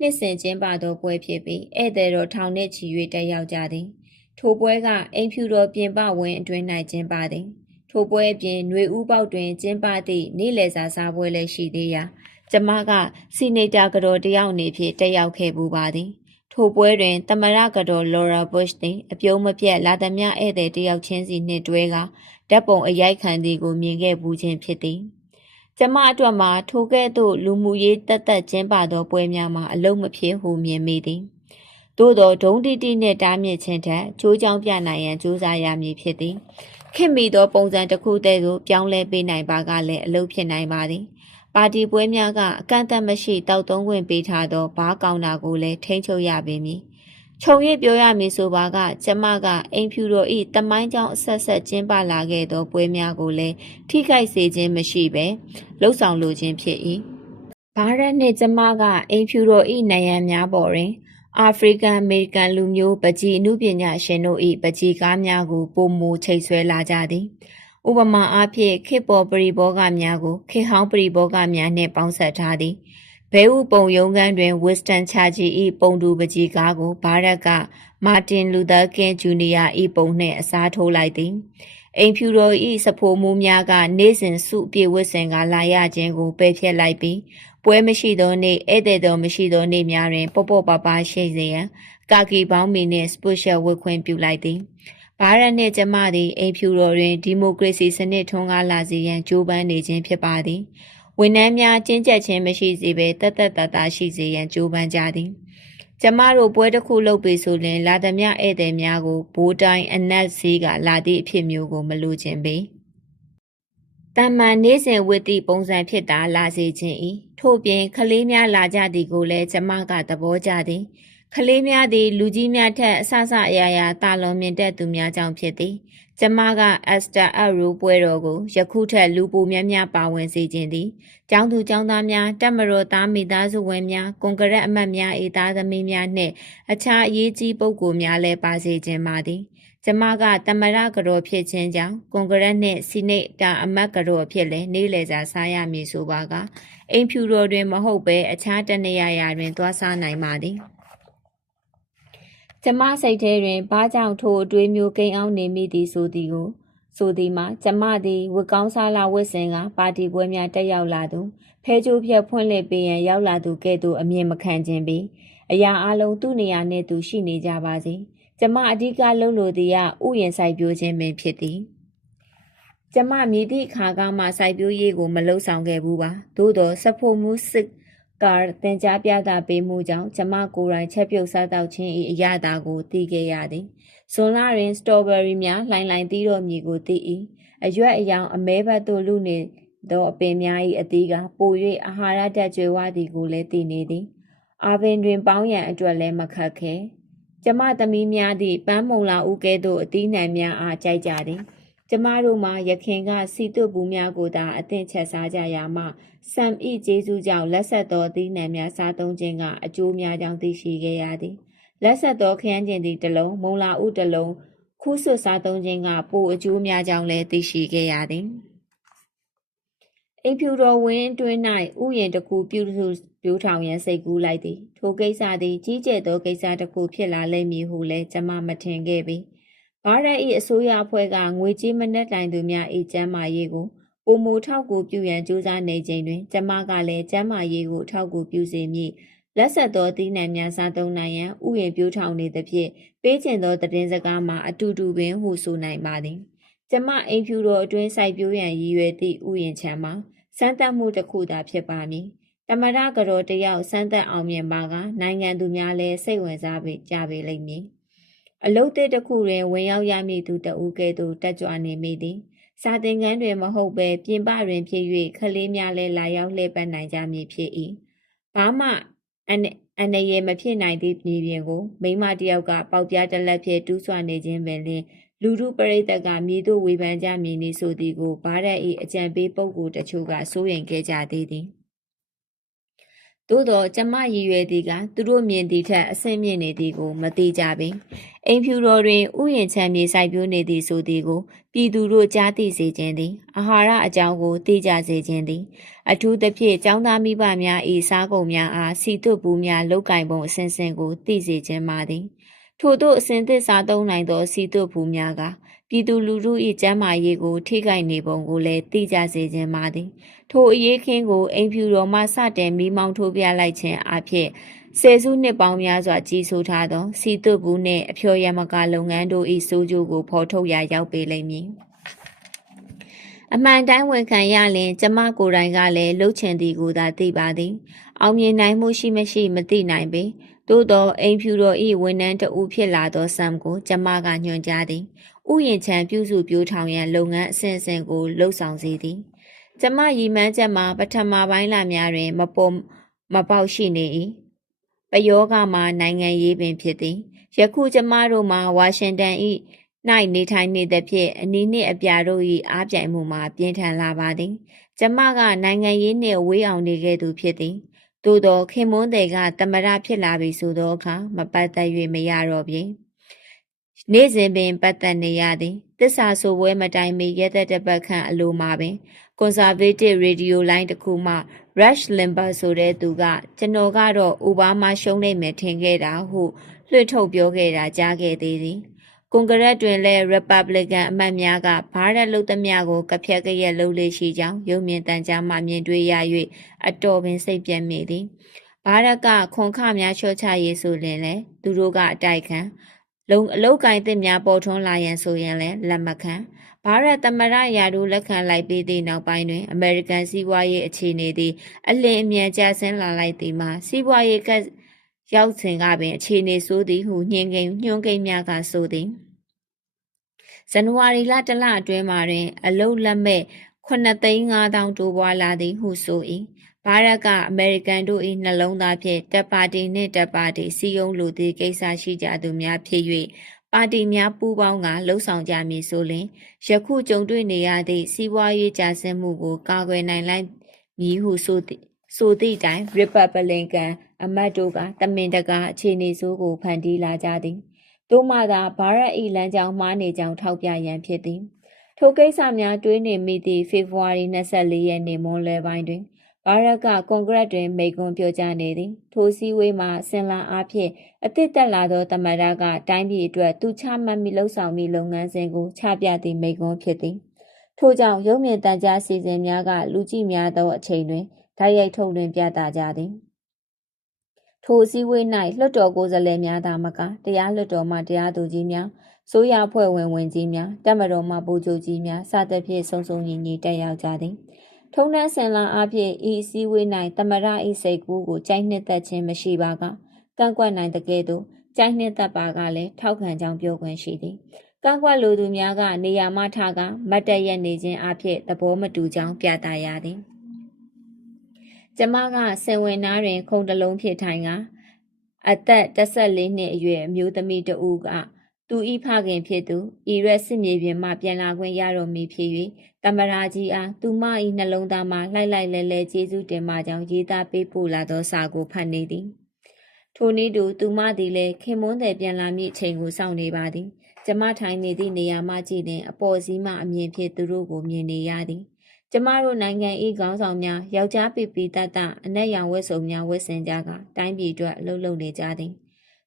နှစ်စဉ်ကျင်းပသောပွဲဖြစ်ပြီးဧည့်သည်တော်ထောင်နှင့်ချီ၍တက်ရောက်ကြသည်ထိုပွဲကအိမ်ဖြူတော်ပြင်ပဝင်းအတွင်း၌ကျင်းပသည်ထိုပွဲအပြင်ຫນွေဦးပေါက်တွင်ကျင်းပသည့်နေ့လယ်စာစားပွဲလည်းရှိသေးရာကျမကစီနေတာကတော်တယောက်အနေဖြင့်တက်ရောက်ခဲ့ပူပါသည်ထိုပွဲတွင်သမရကတော်လော်ရာဘုရှ်သည်အပြုံးမပြတ်လာသမျှဧည့်သည်တယောက်ချင်းစီနှင့်တွဲကဓာတ်ပုံအရိုက်ခံသည်ကိုမြင်ခဲ့ပူခြင်းဖြစ်သည်ကျမအတွက်မှာထိုကဲ့သို့လူမှုရေးတက်ကျင်းပသောပွဲများမှာအလုံးမဖြစ်ဟုမြင်မိသည်သို့သောဒုံတိတိနှင့်တားမြစ်ခြင်းထက်ကြိုးကြောင်းပြနိုင်ရန်ကြိုးစားရမည်ဖြစ်သည်ခင်မိသောပုံစံတစ်ခုတည်းကိုပြောင်းလဲပေးနိုင်ပါကလည်းအလုပ်ဖြစ်နိုင်ပါသည်ပါတီပွဲများကအကန့်အသတ်မရှိတောက်သုံးခွင့်ပေးထားသောဘားကောင်တာကိုလည်းထိန်းချုပ်ရပေမည်ခြုံ၍ပြောရမည်ဆိုပါကကျမကအိမ်ဖြူတော်၏တမိုင်းကြောင်းအဆက်ဆက်ကျင်းပလာခဲ့သောပွဲများကိုလည်းထိခိုက်စေခြင်းမရှိဘဲလှုပ်ဆောင်လိုခြင်းဖြစ်၏ဘားရက်နှင့်ကျမကအိမ်ဖြူတော်၏နယံများပေါ်တွင်အာဖရိကန်အမေရိကန်လူမျိုးပကြီးအမှုပညာရှင်တို့၏ပကြီးကားများကိုပုံမူချိတ်ဆွဲလာကြသည်ဥပမာအားဖြင့်ခေတ်ပေါ်ပရိဘောဂများကိုခေတ်ဟောင်းပရိဘောဂများနှင့်ပေါင်းစပ်ထားသည်ဘဲဥပုံရုံးခန်းတွင်ဝစ်စတန်ချာဂျီ၏ပုံတူပကြီးကားကိုဘာရက်ကမာတင်လူသာကင်းဂျူနီယာ၏ပုံနှင့်အစားထိုးလိုက်သည်အိမ်ဖြူတော်၏စဖိုးမှုများကနေ့စဉ်စုပြေဝစ်စင်ကလာရခြင်းကိုပယ်ဖျက်လိုက်ပြီးပွဲမရှိသောနေ့ဧည့်သည်တော်မရှိသောနေ့များတွင်ပေါ့ပေါ့ပါပါရှိစေရန်ကာကီပေါင်းမီနှင့်စပရှယ်ဝတ်ခွင့်ပြုလိုက်သည်ဘာရနှင့်ကျမသည်အိမ်ဖြူတော်တွင်ဒီမိုကရေစီစနစ်ထွန်းကားလာစေရန်ကြိုးပမ်းနေခြင်းဖြစ်ပါသည်ဝန်ထမ်းများကျဉ်းကျပ်ခြင်းမရှိစေဘဲတက်တက်တာတာရှိစေရန်ကြိုးပမ်းကြသည်ကျမတို့ပွဲတစ်ခုလုပ်ပြီဆိုရင်လာသမျှဧည့်သည်များကိုဘိုးတိုင်းအနက်စီးကလာသည့်အဖြစ်မျိုးကိုမလိုချင်ပေတမန်နေ့စဉ်ဝတ်သည့်ပုံစံဖြစ်တာလာစေခြင်း၏ထို့ပြင်ခလေးများလာကြသည်ကိုလည်းကျမကသဘောကျသည်ခလေးများသည်လူကြီးများထက်အဆအရာရာတာလွန်မြင့်တက်သူများကြောင့်ဖြစ်သည်ကျမကအက်စတာအရိုးပွဲတော်ကိုယခုထက်လူပိုများများပါဝင်စေခြင်းသည်ကျောင်းသူကျောင်းသားများတက်မတော်သားမိသားစုဝင်များကွန်ကရက်အမတ်များ၏သားသမီးများနှင့်အခြားအရေးကြီးပုဂ္ဂိုလ်များလည်းပါစေခြင်းပါသည် ကျမကသမရကတော်ဖြစ်ခြင်းကြောင့်ကွန်ဂရက်နှင့်စီနိတ်တာအမတ်ကတော်ဖြစ်လဲနေ့လည်စာစားရမည်ဆိုပါကအိမ်ဖြူတော်တွင်မဟုတ်ပဲအခြားတနေရာရာတွင်သွားစားနိုင်ပါသည်ကျမစိတ်ထဲတွင်ဘာကြောင့်ထိုအတွေးမျိုးကိန်းအောင်နေမိသည်ဆိုသည်မှာကျမသည်ဝတ်ကောင်းစားလာဝတ်စဉ်ကပါတီပွဲများတက်ရောက်လာသူဖဲကြိုးဖြတ်ဖွင့်လှစ်ပေးရန်ရောက်လာသူကဲ့သို့အမြင်မခံခြင်းပြီးအရာအလုံးသူ့နေရာနှင့်သူရှိနေကြပါစေကျမအဓိကလုပ်လိုသည်ကဥယျာဉ်စိုက်ပျိုးခြင်းပင်ဖြစ်သည်ကျမမြည်သည့်အခါကမှစိုက်ပျိုးရေးကိုမလုပ်ဆောင်ခဲ့ဘူးပါသို့သောစဖို့မှုစစ်ကာသင်ကြားပြသပေးမှုကြောင့်ကျမကိုယ်တိုင်ချက်ပြုတ်စားတောက်ခြင်း၏အရာသာကိုသိခဲ့ရသည်ဇွန်လတွင်စတော်ဘယ်ရီများလှိုင်လှိုင်သီးတော်မည်ကိုသိ၏အရွက်အယောင်အမဲဘက်သို့လူနေသောအပင်များ၏အသီးကပို၍အာဟာရဓာတ်ကြွယ်ဝသည်ကိုလည်းသိနေသည်အာပင်တွင်ပေါင်းရန်အတွက်လည်းမခက်ခဲကျမသမီးများသည့်ပန်းမုံလာဦးကဲ့သို့အသီးနှံများအားကြိုက်ကြသည်ကျမတို့မှာယခင်ကစီတုပ်ဘူးများကိုသာအသင့်ချက်စားကြရာမှဆမ်ဤကျေးဇူးကြောင့်လက်ဆက်သောအသီးနှံများစားသုံးခြင်းကအကျိုးများကြောင့်သိရှိခဲ့ရသည်လက်ဆက်သောခရမ်းကျင်သည့်တစ်လုံးမုံလာဦးတစ်လုံးခူးဆွတ်စားသုံးခြင်းကပိုအကျိုးများကြောင့်လည်းသိရှိခဲ့ရသည်အိမ်ဖြူတော်ဝင်းတွင်၌ဥယျာဉ်တစ်ခုပြုထောင်ရန်စိတ်ကူးလိုက်သည်ထိုကိစ္စသည်ကြီးကျယ်သောကိစ္စတစ်ခုဖြစ်လာလိမ့်မည်ဟုလည်းကျမမထင်ခဲ့ပေဘာရက်၏အစိုးရအဖွဲ့ကငွေကြေးမနှက်တိုင်သူများ၏ကျန်းမာရေးကိုပုံမူထောက်ကူပြုရန်ကြိုးစားနေချိန်တွင်ကျမကလည်းကျန်းမာရေးကိုထောက်ကူပြုစေမည်လက်ဆက်သောသီးနှံများစားသုံးနိုင်ရန်ဥယျာဉ်ပြုထောင်နေသဖြင့်ပေးကျင်သောသတင်းစကားမှာအတူတူပင်ဟုဆိုနိုင်ပါသည်ကျမအိမ်ဖြူတော်အတွင်းစိုက်ပျိုးရန်ရည်ရွယ်သည့်ဥယျာဉ်ခြံမှာစမ်းသပ်မှုတစ်ခုသာဖြစ်ပါမည်သမရကတော်တယောက်စမ်းသပ်အောင်မြင်ပါကနိုင်ငံသူများလည်းစိတ်ဝင်စားကြပေလိမ့်မည်အလုတ်တစ်တစ်ခုတွင်ဝင်ရောက်ရမည့်သူတဦးကဲ့သို့တက်ကြွနေမိသည်စာသင်ခန်းတွင်မဟုတ်ပဲပြင်ပတွင်ဖြစ်၍ခလေးများလည်းလာရောက်လှည့်ပတ်နိုင်ကြမည်ဖြစ်၏ဘာမှအန္တရာယ်မဖြစ်နိုင်သည့်မြေပြင်ကိုမိမတယောက်ကပေါက်ပြားတစ်လက်ဖြင့်တူးဆွနေခြင်းပင်လျှင်လူထုပရိသတ်ကမြည်သို့ဝေဖန်ကြမည်နည်းဆိုသည်ကိုဘာရက်၏အကြံပေးပုဂ္ဂိုလ်တချို့ကစိုးရိမ်ခဲ့ကြသေးသည်သို့သောကျမရည်ရွယ်သည်ကသူတို့မြင်သည့်ထက်အဆင့်မြင့်နေသည်ကိုမသိကြပေအိမ်ဖြူတော်တွင်ဥယျာဉ်ခြံမြေစိုက်ပျိုးနေသည်ဆိုသည်ကိုပြည်သူတို့ကြားသိစေခြင်းသည်အာဟာရအကြောင်းကိုသိကြစေခြင်းသည်အထူးသဖြင့်ကျောင်းသားမိဘများ၏စားကုန်များအားစီသွတ်ဘူးများလုတ်ကင်ပုံအစဉ်စဉ်ကိုသိစေခြင်းပါသည်ထို့သောအစဉ်သစ်စားသုံးနိုင်သောစီသွတ်ဘူးများကပြည်သူလူထု၏ကျန်းမာရေးကိုထိခိုက်နေပုံကိုလည်းသိကြစေခြင်းပါသည်ထိုအရေးခင်းကိုအိမ်ဖြူတော်မှစတင်မီးမောင်းထိုးပြလိုက်ခြင်းအဖြစ်ဆယ်စုနှစ်ပေါင်းများစွာကြီးစိုးထားသောစီသွတ်ဘူးနှင့်အဖျော်ယမကာလုပ်ငန်းတို့၏စိုးကျိုးကိုဖော်ထုတ်ရာရောက်ပေလိမ့်မည်အမှန်တိုင်းဝန်ခံရလျင်ကျမကိုယ်တိုင်ကလည်းလှုပ်ချင်သည်ကိုသာသိပါသည်အောင်မြင်နိုင်မှုရှိမရှိမသိနိုင်ပေသို့သောအိမ်ဖြူတော်၏ဝန်ထမ်းတဦးဖြစ်လာသောဆမ်ကိုကျမကညွှန်ကြားသည်ဥယျာဉ်ခြံပြုစုပြောထောင်ရန်လုပ်ငန်းအစဉ်အစဉ်ကိုလှုပ်ဆောင်စေသည်ကျမရည်မှန်းချက်မှာပထမပိုင်းလများတွင်မပေါက်ရှိနေ၏ပယောဂမှာနိုင်ငံရေးပင်ဖြစ်သည်ယခုကျမတို့မှာဝါရှင်တန်၏၌နေထိုင်နေသဖြင့်အနီးနှင့်အပြာတို့၏အားပြိုင်မှုမှာပြင်းထန်လာပါသည်ကျမကနိုင်ငံရေးနှင့်ဝေးအောင်နေခဲ့သူဖြစ်သည်သို့သောခင်မွန်းသည်ကသမရဖြစ်လာပြီဆိုသောအခါမပတ်သက်၍မရတော့ပြီနေ့စဉ်ပင်ပတ်သက်နေရသည်သစ္စာဆိုပွဲမတိုင်မီရဲသက်တစ်ပတ်ခန့်အလိုမှာပင်ကွန်ဆာဗေးတစ်ရေဒီယိုလိုင်းတစ်ခုမှ Rush Limbaugh ဆိုတဲ့သူကကျွန်တော်ကတော့အိုဘားမားရှုံးနိုင်မယ်ထင်ခဲ့တာဟုလွှတ်ထုတ်ပြောခဲ့တာကြားခဲ့သေးသည်ကွန်ဂရက်တွင်လည်း Republican အမတ်များကဘာရက်လုသမျှကိုကဖြက်ကရက်လှုပ်လေရှိကြောင်းရုပ်မြင်သံကြားမှမြင်တွေ့ရ၍အတော်ပင်စိတ်ပြတ်မိသည်ဘာရက်ကခွန်ခများလျှော့ချရေးဆိုရင်လည်းသူတို့ကအတိုက်ခံအလုတ်ကိုင်းသစ်များပေါ်ထွန်းလာရန်ဆိုရင်လည်းလက်မခံဘာရက်သမရရာတို့လက်ခံလိုက်ပြီးသည့်နောက်ပိုင်းတွင်အမေရိကန်စီးပွားရေးအခြေအနေသည်အလင်းအမြန်ကျဆင်းလာလိုက်သည်မှာစီးပွားရေးကရောက်စဉ်ကပင်အခြေအနေဆိုးသည်ဟုညှို့ကိန်းများကဆိုသည်ဇန်နဝါရီလတစ်လအတွင်းမှာတွင်အလုတ်လက်မဲ့9,500,000တိုးပွားလာသည်ဟုဆို၏ဘာရက်ကအမေရိကန်တို့၏နှလုံးသားဖြင့်တပ်ပါတီနှင့်တပ်ပါတီစီယုံလူသည့်ကိစ္စရှိကြသူများဖြစ်၍ပါတီများပူးပေါင်းကလှုပ်ဆောင်ကြမည်ဆိုလျှင်ယခုကြုံတွေ့နေရသည့်စီးပွားရေးကျဆင်းမှုကိုကာကွယ်နိုင်လိုက်မည်ဟုဆိုသည့်တိုင် Republican အမတ်တို့ကတမင်တကာအခြေအနေဆိုးကိုဖန်တီးလာကြသည်သိ တို့မှသာဘာရက်ဤလမ်းကြောင်းမှားနေကြောင်းထောက်ပြရန်ဖြစ်သည်ထိုကိစ္စများတွေးနေမိသည့်ဖေဖော်ဝါရီ24ရက်နေ့မွန်းလွယ်ပိုင်းတွင်ဘာရက်ကကွန်ဂရက်တွင်မိန့်ခွန်းပြောကြားနေသည်ထိုစည်းဝေးမှာဆင်လာအားဖြင့်အသစ်တက်လာသောသမ္မတကတိုင်းပြည်အတွက်သူချမှတ်မိလှုပ်ဆောင်မိလုပ်ငန်းစဉ်ကိုချပြသည့်မိန့်ခွန်းဖြစ်သည်ထို့ကြောင့်ရုပ်မြင်သံကြားစီစဉ်များကလူကြည့်များသောအချိန်တွင်ဓာတ်ရိုက်ထုတ်လွှင့်ပြသကြသည်ထိုစည်းဝေး၌လွှတ်တော်ကိုယ်စားလှယ်များသာမကတရားလွှတ်တော်မှတရားသူကြီးများဆိုရဖွဲ့ဝင်ကြီးများတပ်မတော်မှဗိုလ်ချုပ်ကြီးများစသဖြင့်စုံစုံညီညီတက်ရောက်ကြသည်ထုံးတမ်းဆင်လာအားဖြင့်ဤစည်းဝေး၌သမရဤစိတ်ကူးကိုကြိုက်နှစ်သက်ခြင်းမရှိပါကကန့်ကွက်နိုင်တဲ့ကဲ့သို့ကြိုက်နှစ်သက်ပါကလည်းထောက်ခံကြောင်းပြောခွင့်ရှိသည်ကန့်ကွက်လိုသူများကနေရာမှထကမတ်တရက်နေခြင်းအဖြစ်သဘောမတူကြောင်းပြသရသည်ကျမကဆင်ဝင်နားတွင်ခုံတလုံးဖြစ်ထိုင်ကအသက်14နှစ်အရွယ်အမျိုးသမီးတဦးကသူဤဖခင်ဖြစ်သူအီရက်စစ်မြေပြင်မှပြန်လာခွင့်ရတော်မူဖြစ်၍သမရာကြီးအားသူမ၏နှလုံးသားမှလှိုက်လှိုက်လဲလဲကျေးဇူးတင်မှကြောင်းရေးသားပေးပို့လာသောစာကိုဖတ်နေသည်ထိုနည်းတူသူမသည်လည်းခင်မွန်းတယ်ပြန်လာမည့်အချိန်ကိုစောင့်နေပါသည်ကျမထိုင်နေသည့်နေရာမှကြည့်ရင်အပေါ်စီးမှအမြင်ဖြင့်သူတို့ကိုမြင်နေရသည်ကျမတို့နိုင်ငံ၏ခေါင်းဆောင်များယောက်ျားပီပီတတ်အနက်ရောင်ဝတ်စုံများဝတ်ဆင်ကြကတိုင်းပြည်အတွက်အလုပ်လုပ်နေကြသည်